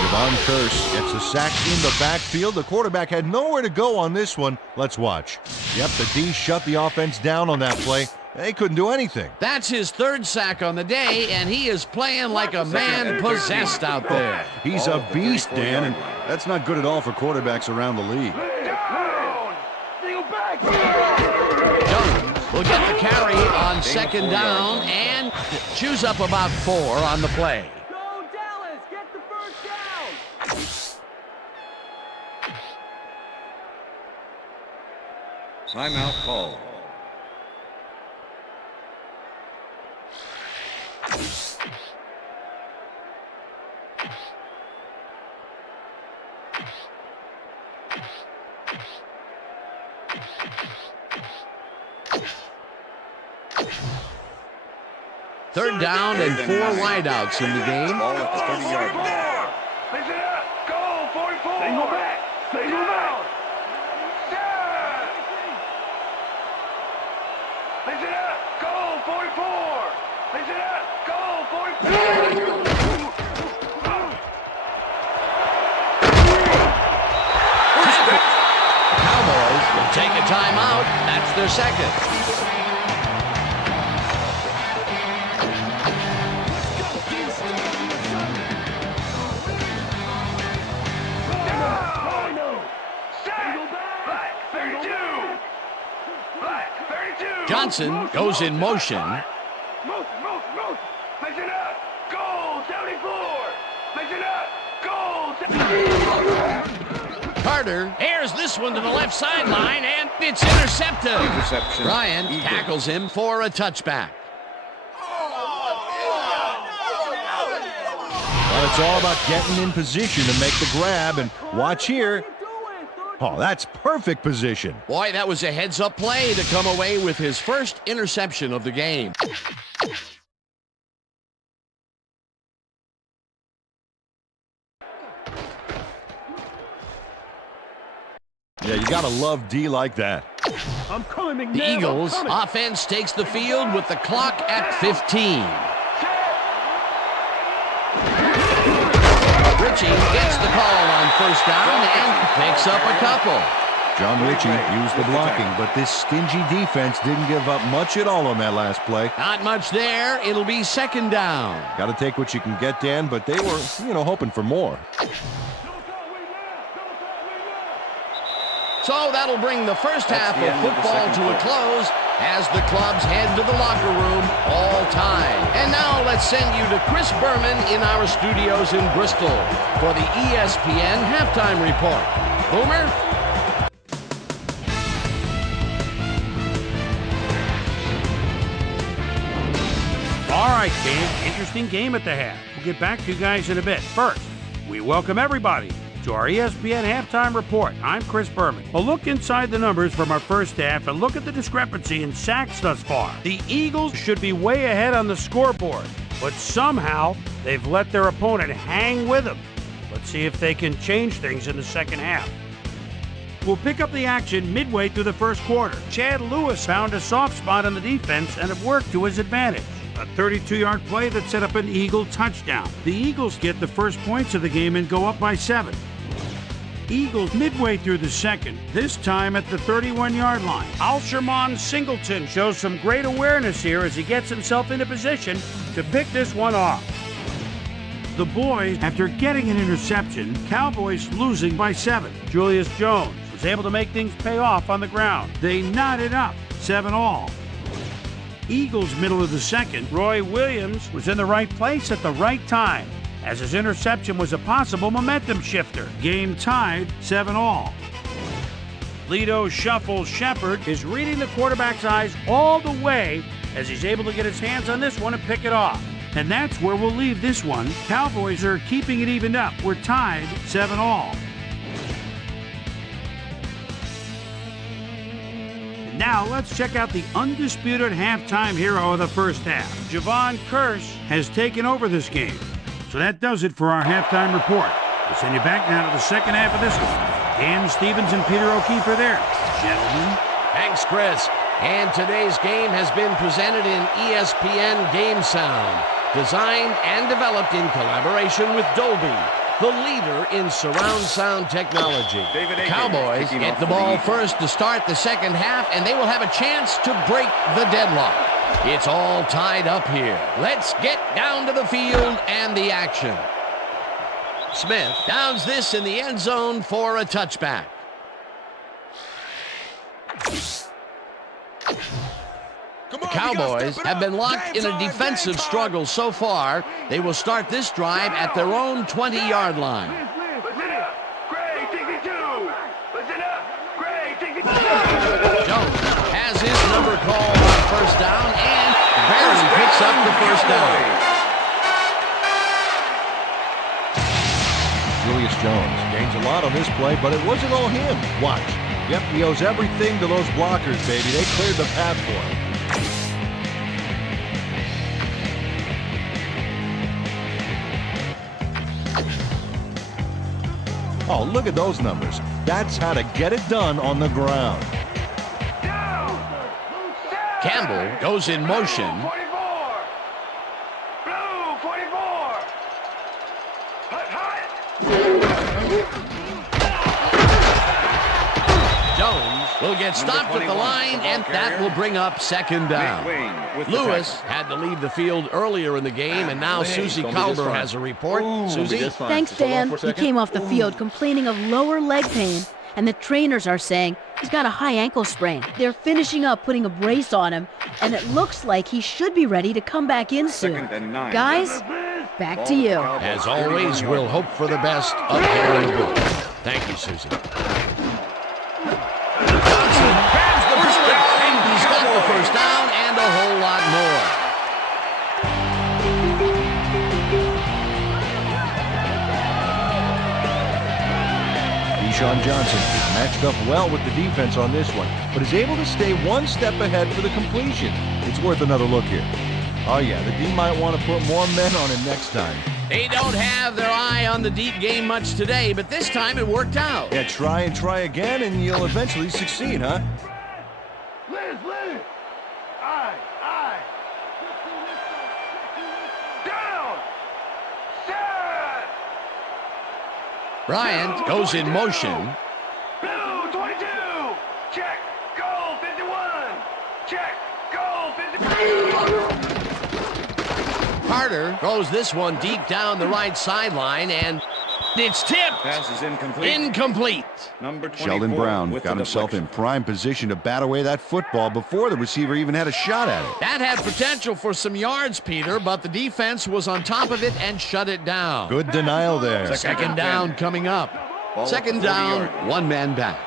Javon Curse gets a sack in the backfield. The quarterback had nowhere to go on this one. Let's watch. Yep, the D shut the offense down on that play. They couldn't do anything. That's his third sack on the day, and he is playing like a man possessed out there. He's a beast, Dan, and that's not good at all for quarterbacks around the league. Jones will get the carry on second down and chews up about 4 on the play. Go Dallas, get the first down. Timeout called. Third down and 4 wideouts in the game. Ball at the 30-yard line. Listen up, go 44. Single back, single back. Listen up, go 44. Listen up, go 44. The Cowboys will take a timeout. That's their second. Johnson goes in motion. Move. Listen up, go 74. Listen up, go 74. Carter airs this one to the left sideline, and it's intercepted. Interception. Bryant Eagles. tackles him for a touchback. Well, it's all about getting in position to make the grab, and watch here. Oh, that's perfect position. Boy, that was a heads-up play to come away with his first interception of the game. Yeah, you gotta love D like that. I'm coming, The Eagles offense takes the field with the clock at 15. Ritchie gets the call on first down and picks up a couple. John Ritchie used the blocking, but this stingy defense didn't give up much at all on that last play. Not much there. It'll be second down. Got to take what you can get, Dan, but they were, hoping for more. So that'll bring the first half of football to a close as the clubs head to the locker room all time. And now let's send you to Chris Berman in our studios in Bristol for the ESPN Halftime Report. Boomer? All right, game. Interesting game at the half. We'll get back to you guys in a bit. First, we welcome everybody to our ESPN Halftime Report. I'm Chris Berman. A look inside the numbers from our first half and look at the discrepancy in sacks thus far. The Eagles should be way ahead on the scoreboard, but somehow they've let their opponent hang with them. Let's see if they can change things in the second half. We'll pick up the action midway through the first quarter. Chad Lewis found a soft spot on the defense and it worked to his advantage. A 32-yard play that set up an Eagle touchdown. The Eagles get the first points of the game and go up by 7. Eagles midway through the second, this time at the 31-yard line. Alsherman Singleton shows some great awareness here as he gets himself into position to pick this one off. The boys, after getting an interception, Cowboys losing by 7. Julius Jones was able to make things pay off on the ground. They knotted up, 7-all. Eagles middle of the second, Roy Williams was in the right place at the right time, as his interception was a possible momentum shifter. Game tied, 7-all. Lido Shuffle Shepard is reading the quarterback's eyes all the way as he's able to get his hands on this one and pick it off. And that's where we'll leave this one. Cowboys are keeping it evened up. We're tied, 7-all. Now let's check out the undisputed halftime hero of the first half. Javon Kearse has taken over this game. So that does it for our halftime report. We'll send you back now to the second half of this one. Dan Stevens and Peter O'Keefe are there. Gentlemen. Thanks, Chris. And today's game has been presented in ESPN Game Sound, designed and developed in collaboration with Dolby, the leader in surround sound technology. The Cowboys get the ball first to start the second half, and they will have a chance to break the deadlock. It's all tied up here. Let's get down to the field and the action. Smith downs this in the end zone for a touchback. The Cowboys have been locked in a defensive struggle so far. They will start this drive at their own 20-yard line. Jones has his number called on first down and barely picks up the first down. Julius Jones gains a lot on this play, but it wasn't all him. Watch. Yep, he owes everything to those blockers, baby. They cleared the path for him. Oh, look at those numbers. That's how to get it done on the ground. Campbell goes in motion. Jones will get stopped at the line, and that will bring up second down. Lewis had to leave the field earlier in the game, and now Susie Calder has a report. Susie? Thanks, Dan. He came off the field complaining of lower leg pain, and the trainers are saying he's got a high ankle sprain. They're finishing up putting a brace on him, and it looks like he should be ready to come back in soon. Guys, back to you. As always, we'll hope for the best up here in the booth. Thank you, Susie. Johnson grabs the ball, and he's got the first down and a whole lot more. Deshaun Johnson is matched up well with the defense on this one, but is able to stay one step ahead for the completion. It's worth another look here. Oh yeah, the D might want to put more men on him next time. They don't have their eye on the deep game much today, but this time it worked out. Yeah, try and try again, and you'll eventually succeed, huh? Liz! Aye! Down! Set! Bryant goes in motion. Blue 22! Check! Goal 51! Check! Goal 52! Carter throws this one deep down the right sideline, and it's tipped. Pass is incomplete. Incomplete. Number 24 Sheldon Brown with got the himself in deflection. prime position to bat away that football before the receiver even had a shot at it. That had potential for some yards, Peter, but the defense was on top of it and shut it down. Good denial there. Second down coming up. Ball at Second the 40 down, yard. one man back.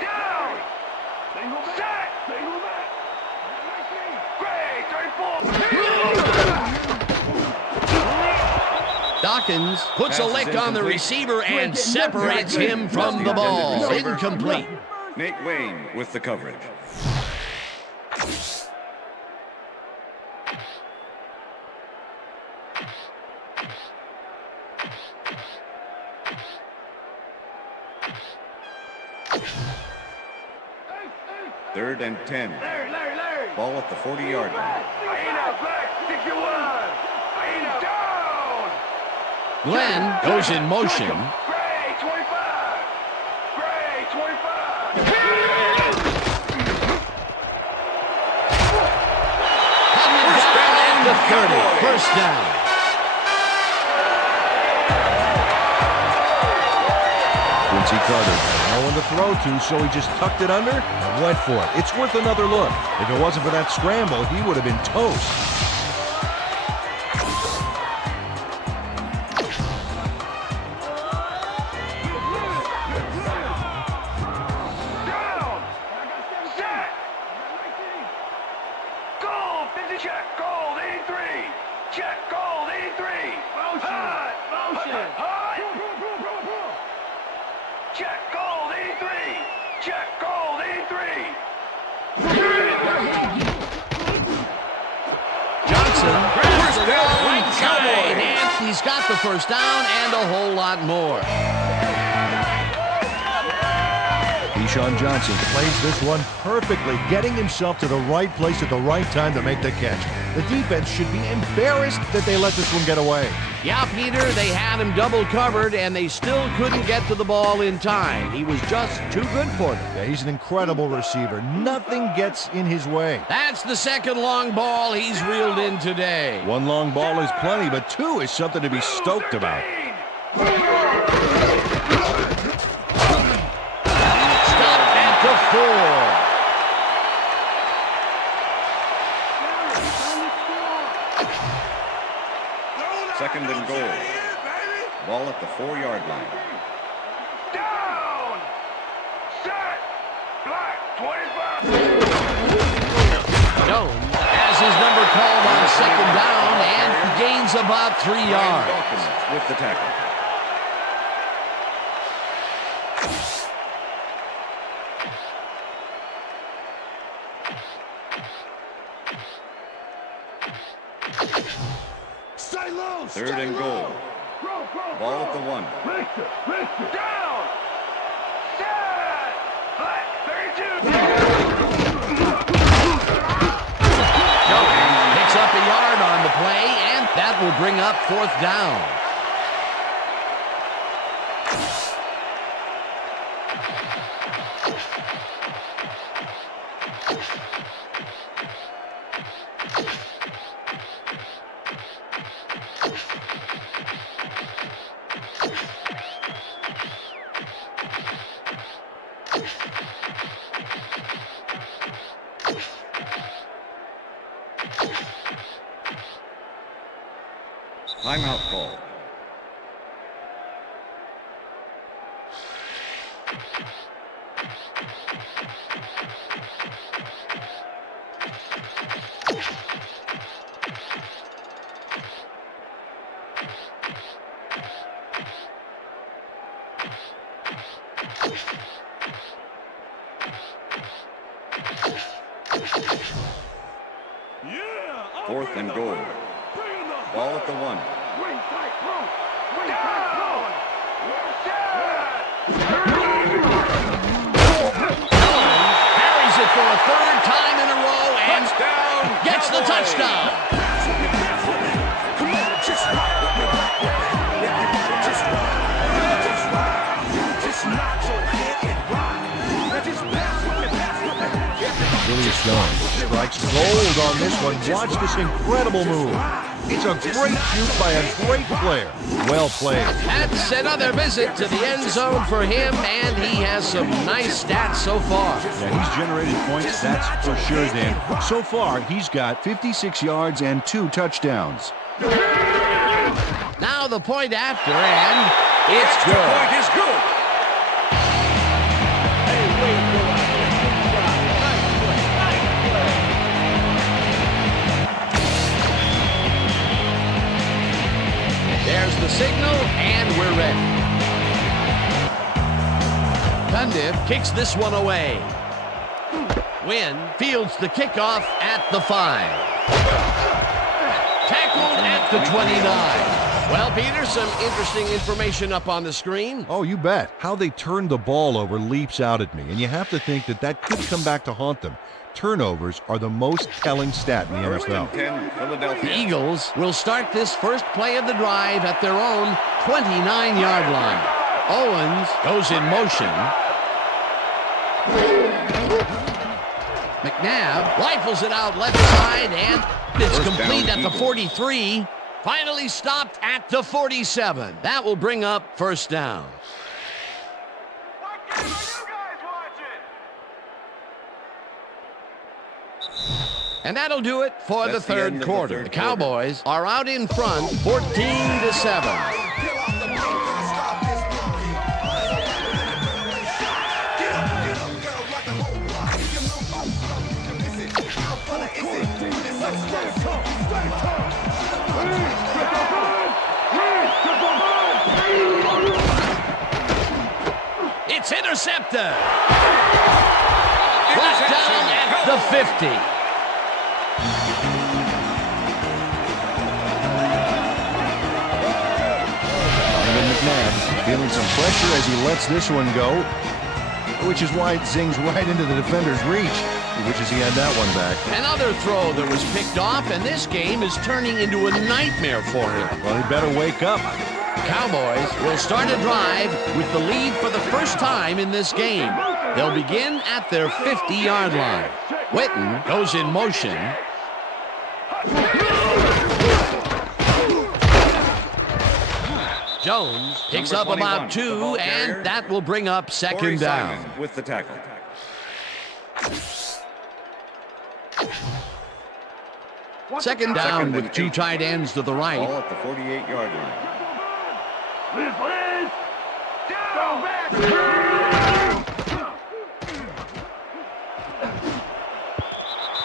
Down! Set! Gray 34! Dawkins puts a Pass is lick on the incomplete. receiver and separates him from the ball. Incomplete. Nate Wayne with the coverage. Third and 10. Larry! Ball at the 40-yard line. Aina, black 61! Aina, down! Glenn goes in motion. Gray 25! Gray 25! And the 30. First down. Quincy Carter had no one to throw to, so he just tucked it under and went for it. It's worth another look. If it wasn't for that scramble, he would have been toast. Down! Set! Goal! 50 check! Goal 83! Check! Goal 83! Motion! Hot! Check! Goal 83! Check! Goal 83! the first down and a whole lot more. Deshaun Johnson plays this one perfectly, getting himself to the right place at the right time to make the catch. The defense should be embarrassed that they let this one get away. Yeah, Peter, they had him double covered, and they still couldn't get to the ball in time. He was just too good for them. Yeah, he's an incredible receiver. Nothing gets in his way. That's the second long ball he's reeled in today. One long ball is plenty, but two is something to be stoked about. Stopped at the 4. Second and goal. Ball at the 4-yard line. Down! Set! Black, 25! Jones has his number called on second down and gains about 3 yards. Dawkins with the tackle. Stay low! Third and goal. Ball at the 1. Richter! Down! Set! Black, 32! Jones picks up a yard on the play, and that will bring up 4th down. Timeout call. Fourth and goal. Ball at the 1. Carries it for a 3rd time in a row and gets the touchdown. Julius Jones strikes gold on this one. Watch this incredible move. It's a great shoot by a great player. Well played. That's another visit to the end zone for him, and he has some nice stats so far. Yeah, he's generated points, that's for sure, Dan. So far, he's got 56 yards and 2 touchdowns. Now the point after, and it's good. The point is good. There's the signal, and we're ready. Cundiff kicks this one away. Wynn fields the kickoff at the 5. Tackled at the 29. Well, Peter, some interesting information up on the screen. Oh, you bet. How they turned the ball over leaps out at me, and you have to think that that could come back to haunt them. Turnovers are the most telling stat in the NFL. 10, Philadelphia. The Eagles will start this first play of the drive at their own 29-yard line. Owens goes in motion. McNabb rifles it out left side, and it's complete at the 43. Finally stopped at the 47. That will bring up 1st down. What game are you guys watching? And that'll do it for That's the the end third of the quarter. third The Cowboys are out in front 14-7. It's intercepted. Brought down at the 50. Feeling some pressure as he lets this one go, which is why it zings right into the defender's reach. He wishes he had that one back. Another throw that was picked off, and this game is turning into a nightmare for him. Well, he better wake up. Cowboys will start a drive with the lead for the first time in this game. They'll begin at their 50-yard line. Witten goes in motion. Jones picks up about 2, and that will bring up second down. With the tackle. Second down with 2 tight ends to the right. Ball at the 48-yard line.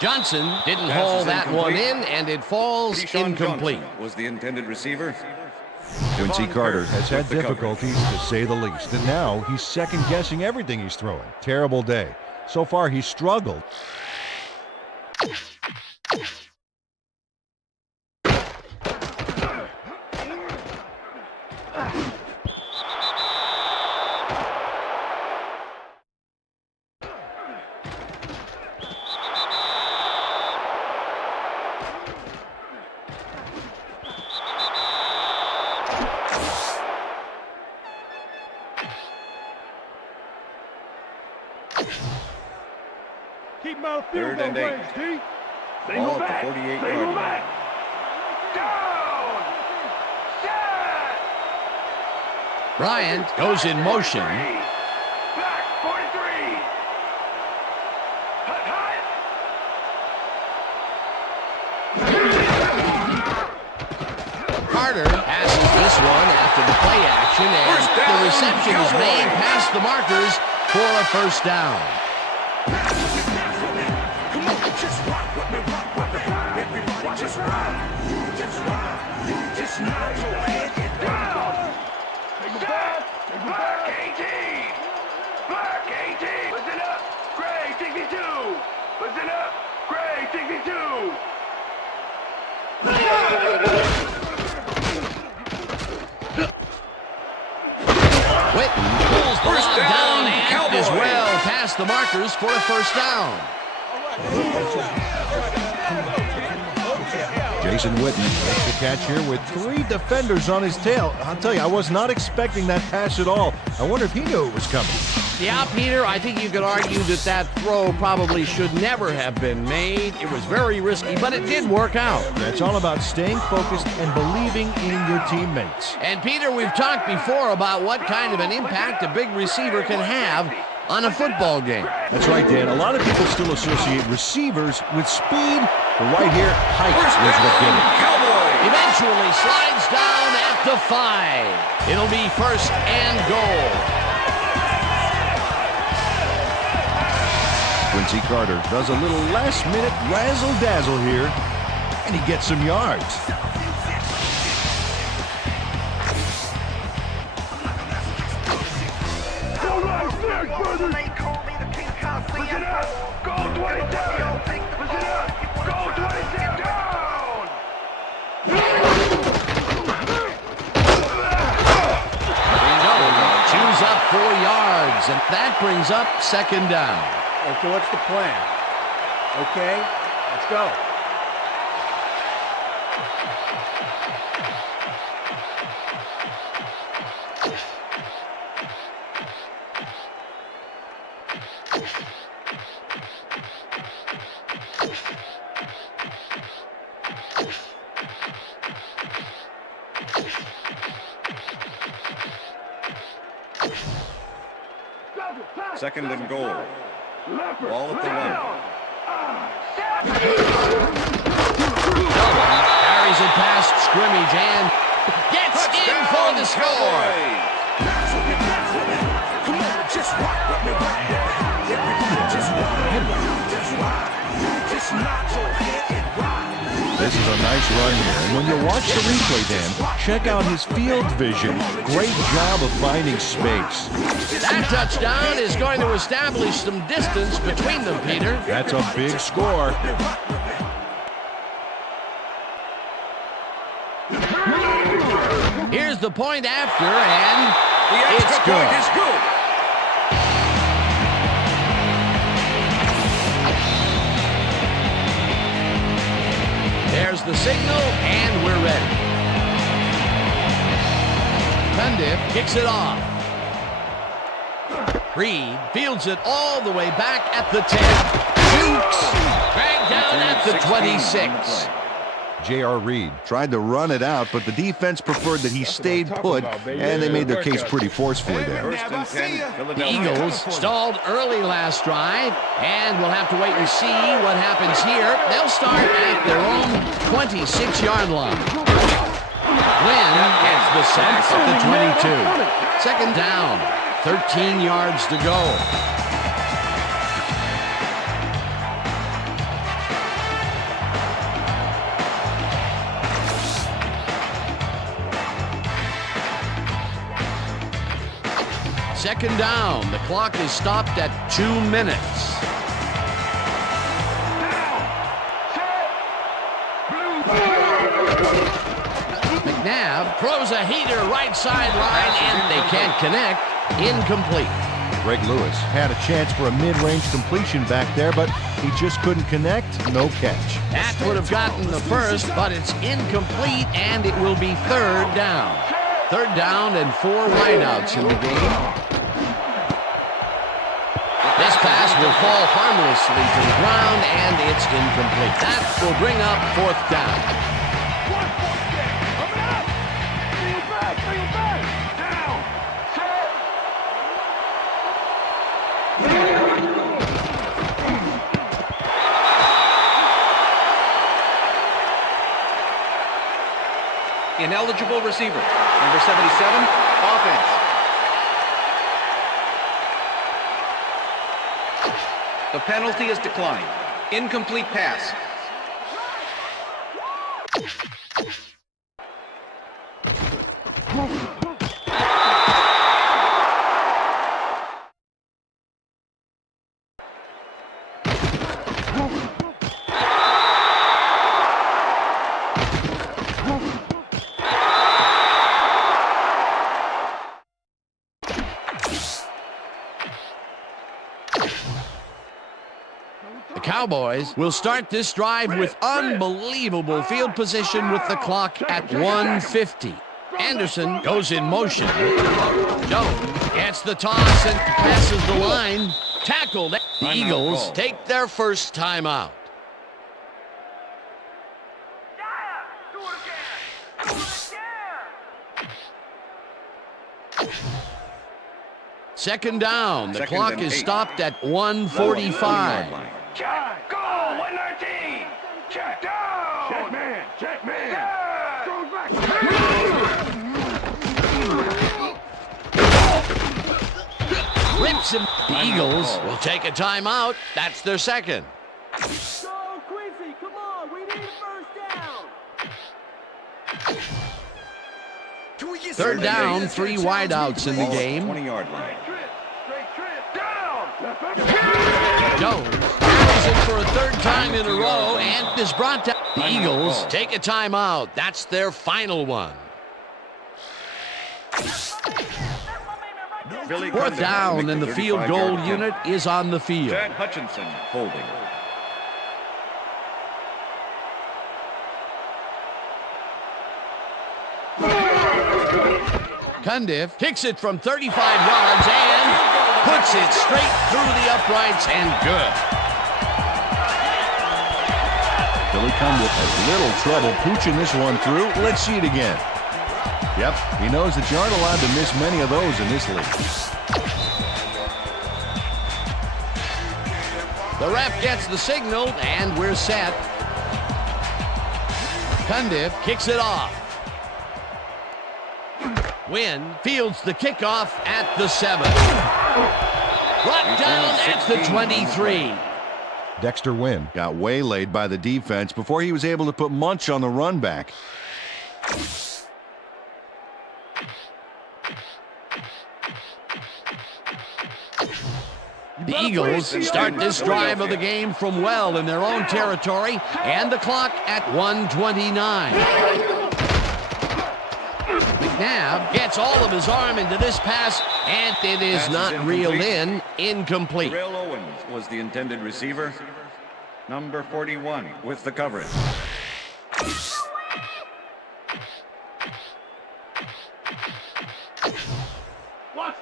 Johnson didn't haul that one in, and it falls incomplete. Was the intended receiver. Quincy Carter has had difficulties, to say the least, and now he's second-guessing everything he's throwing. Terrible day. So far, he's struggled. Keep my field Third and goal 8. range, D. Ball at the 48-yard line. Down! Set! Bryant goes in motion. Back, 43! Hut, hut! Carter passes this one after the play action, and the reception is made past the markers for a first down. Come on, just rock with me, everybody, just rock, just nod your head and down. Take it back, Black 18, Black 18. Listen up, Gray 62. Listen up, Gray 62. Witten pulls the ball down and is well past the markers for a first down. Jason Witten makes the catch here with 3 defenders on his tail. I'll tell you, I was not expecting that pass at all. I wonder if he knew it was coming. Yeah, Peter, I think you could argue that throw probably should never have been made. It was very risky, but it did work out. That's all about staying focused and believing in your teammates. And Peter, we've talked before about what kind of an impact a big receiver can have on a football game. That's right, Dan. A lot of people still associate receivers with speed, but right here, height is what did it. Eventually slides down at the 5. It'll be first and goal. Quincy Carter does a little last-minute razzle-dazzle here, and he gets some yards. Listen up! Go 27! Listen up! Go 27! Down! Chews up 4 yards, and that brings up second down. Okay, what's the plan? Okay, let's go. Second and goal. Ball at the 1. Carries it past scrimmage and gets in for the score. Come on, just rock with me, everybody, just rock, just nod your head and rock. This is a nice run here, and when you watch the replay, Dan, check out his field vision. Great job of finding space. That touchdown is going to establish some distance between them, Peter. That's a big score. Here's the point after, and It's good. Is good. There's the signal, and we're ready. Cundiff kicks it off. Reed fields it all the way back at the 10. Shoots. Dragged down at the 26. J.R. Reed tried to run it out, but the defense preferred that he stayed put, and they made their case pretty forcefully there. First and 10. The Eagles stalled early last drive, and we'll have to wait and see what happens here. They'll start at their own 26-yard line. Wynn gets the sack at the 22. Second down, 13 yards to go. Second down. The clock is stopped at 2 minutes. McNabb throws a heater right sideline, and they can't connect. Incomplete. Greg Lewis had a chance for a mid-range completion back there, but he just couldn't connect. No catch. That would have gotten the first, but it's incomplete, and it will be third down. Third down and 4 wideouts in the game. This pass will fall harmlessly to the ground, and it's incomplete. That will bring up fourth down. Ineligible receiver. Number 77, offense. The penalty is declined. Incomplete pass. The Cowboys will start this drive with unbelievable field position with the clock at 1:50. Anderson goes in motion. Jones gets the toss and passes the line. Tackled. The Eagles take their first timeout. Second down. The clock is stopped at 1:45. Check, go, 119. Check down. Check man, check man. Goes back. Rips him. The Eagles will take a timeout. That's their second. Go, Quincy, come on, we need a first down. Third down, 3 wideouts in the game. 20-yard line. Straight trip, down. Jones carries it for a third time in a row and is brought down. The Eagles take a timeout. That's their final one. Fourth down, and the field goal unit is on the field. Chad Hutchinson holding. Cundiff kicks it from 35 yards and puts it straight through the uprights and good. Billy Cundiff has little trouble pooching this one through. Let's see it again. Yep, he knows that you aren't allowed to miss many of those in this league. The ref gets the signal, and we're set. Cundiff kicks it off. Wynn fields the kickoff at the 7. Brought down at the 23. Dexter Wynn got waylaid by the defense before he was able to put Munch on the run back. The Eagles start this drive of the game from well in their own territory, and the clock at 1:29. McNabb gets all of his arm into this pass, and it is not reeled in. Incomplete. Terrell Owens was the intended receiver. Number 41 with the coverage.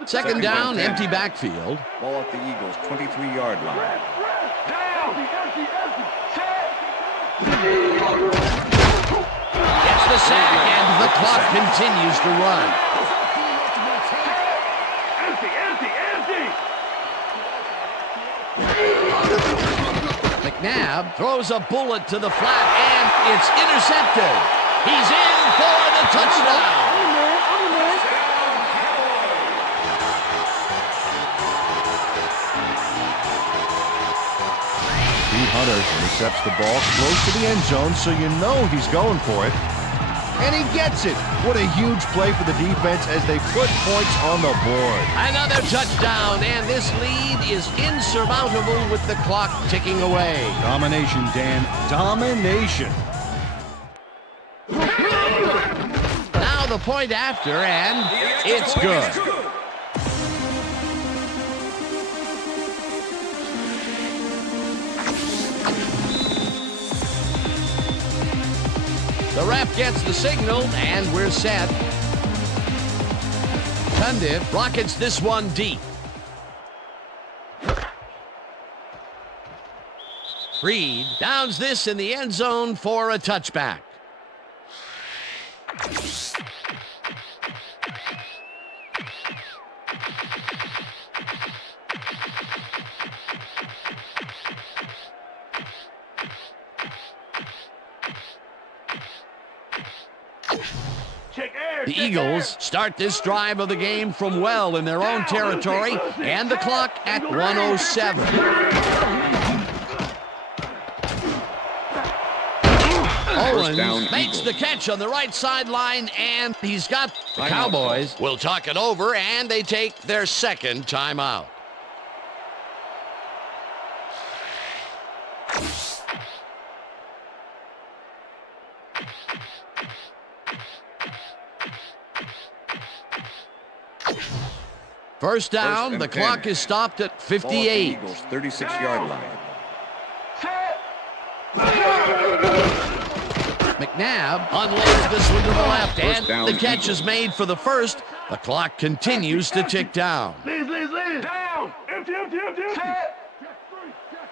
Second down, empty backfield. Ball at the Eagles' 23-yard line. Gets the sack, and the clock continues to run. McNabb throws a bullet to the flat, and it's intercepted. He's in for the touchdown. Hunter intercepts the ball close to the end zone, so you know he's going for it. And he gets it. What a huge play for the defense as they put points on the board. Another touchdown, and this lead is insurmountable with the clock ticking away. Domination, Dan. Domination. Now the point after, and it's good. The ref gets the signal, and we're set. Cundiff rockets this one deep. Reed downs this in the end zone for a touchback. The Eagles start this drive of the game from well in their own territory, and the clock at 1:07. Owens makes the catch on the right sideline, and he's got the Cowboys. Will talk it over, and they take their second timeout. First down, the clock is stopped at 58. Eagles 36-yard line. McNabb unloads this one to the left, and the catch is made for the first. The clock continues to tick down. Down! Empty!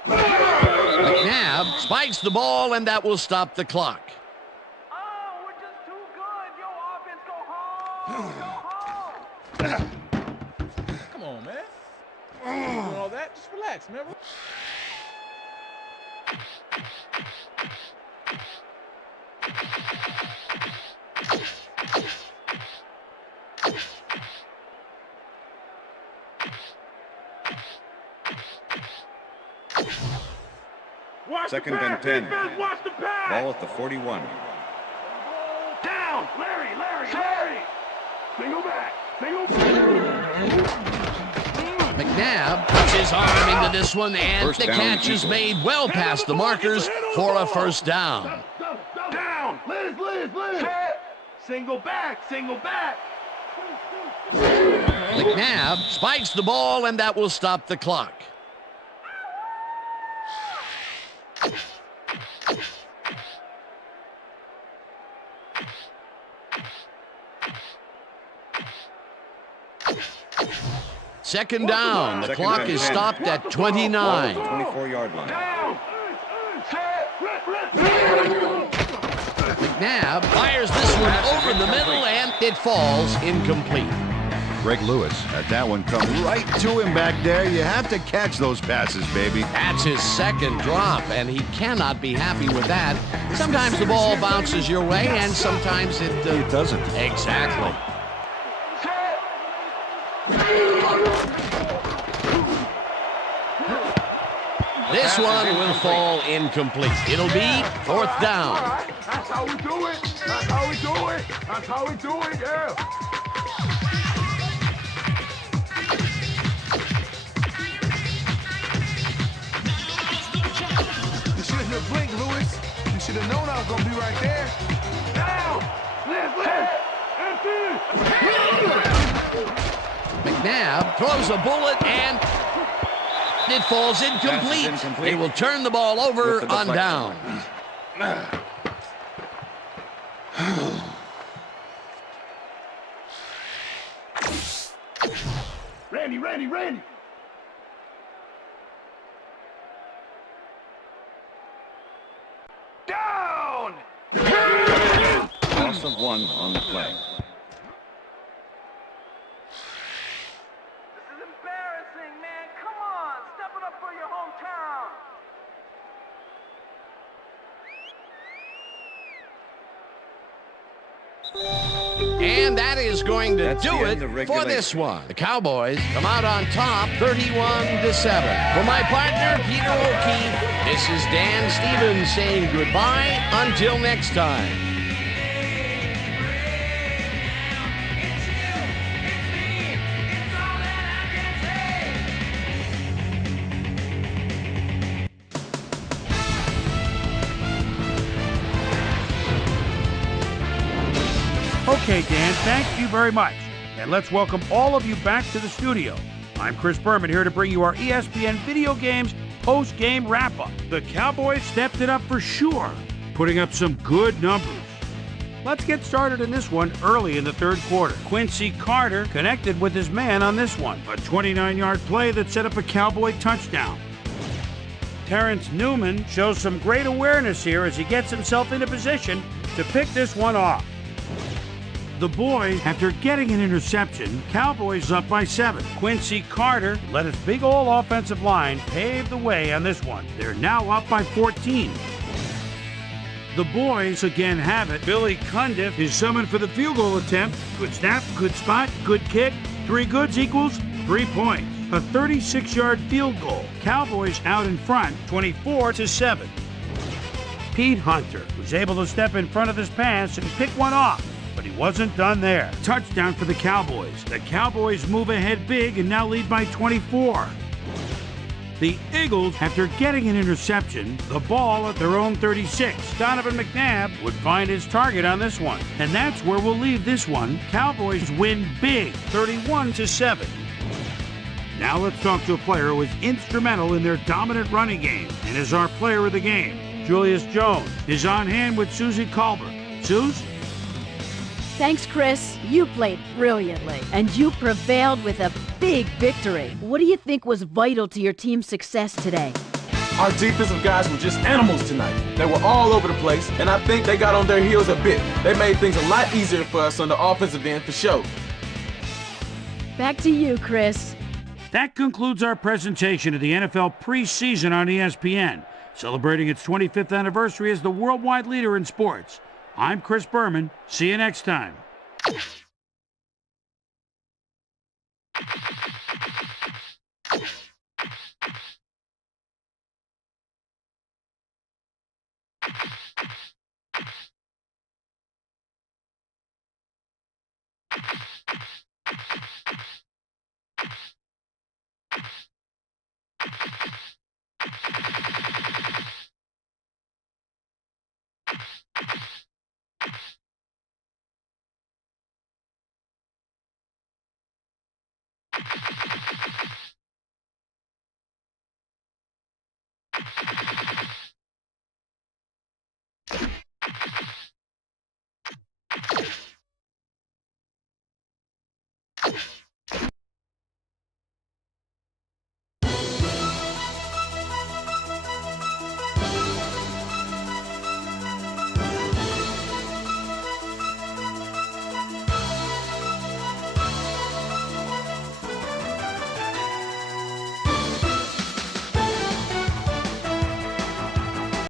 McNabb spikes the ball, and that will stop the clock. Oh, we're just too good. Yo, offense, go home. Come on, man. Doing all that? Just relax, man. Second and 10. Ball at the 41. Down! Larry! Single back! McNabb puts his arm into this one, and the catch is made well past the markers for a first down. Down! Liz! Single back! McNabb spikes the ball, and that will stop the clock. Second down. The clock is stopped at 29. 24-yard line. McNabb fires this one over the middle, and it falls incomplete. Greg Lewis had that one come right to him back there. You have to catch those passes, baby. That's his second drop, and he cannot be happy with that. Sometimes the ball bounces your way, and sometimes it doesn't. Exactly. This one will fall incomplete. It'll be fourth down. That's how we do it. Yeah. You shouldn't have blinked, Lewis. You should have known I was going to be right there. Down! Liz! McNabb throws a bullet and it falls incomplete. They will turn the ball over on down. Randy. Down! Loss of 1 on the play. This is embarrassing, man. Come on. Step it up for your hometown. And that is going to do it for this one. The Cowboys come out on top 31-7. For my partner, Peter O'Keefe, this is Dan Stevens saying goodbye until next time. Okay, Dan, thank you very much. And let's welcome all of you back to the studio. I'm Chris Berman here to bring you our ESPN Video Games post-game wrap-up. The Cowboys stepped it up for sure, putting up some good numbers. Let's get started in this one early in the third quarter. Quincy Carter connected with his man on this one, a 29-yard play that set up a Cowboy touchdown. Terrence Newman shows some great awareness here as he gets himself into position to pick this one off. The boys, after getting an interception, Cowboys up by 7. Quincy Carter let his big old offensive line pave the way on this one. They're now up by 14. The boys again have it. Billy Cundiff is summoned for the field goal attempt. Good snap, good spot, good kick. 3 goods equals 3 points. A 36-yard field goal. Cowboys out in front, 24-7. Pete Hunter was able to step in front of this pass and pick one off, but he wasn't done there. Touchdown for the Cowboys. The Cowboys move ahead big and now lead by 24. The Eagles, after getting an interception, the ball at their own 36. Donovan McNabb would find his target on this one. And that's where we'll leave this one. Cowboys win big, 31-7. Now let's talk to a player who was instrumental in their dominant running game and is our player of the game. Julius Jones is on hand with Susie Colbert. Suze? Thanks, Chris. You played brilliantly, and you prevailed with a big victory. What do you think was vital to your team's success today? Our defensive guys were just animals tonight. They were all over the place, and I think they got on their heels a bit. They made things a lot easier for us on the offensive end for sure. Back to you, Chris. That concludes our presentation of the NFL preseason on ESPN, celebrating its 25th anniversary as the worldwide leader in sports. I'm Chris Berman. See you next time.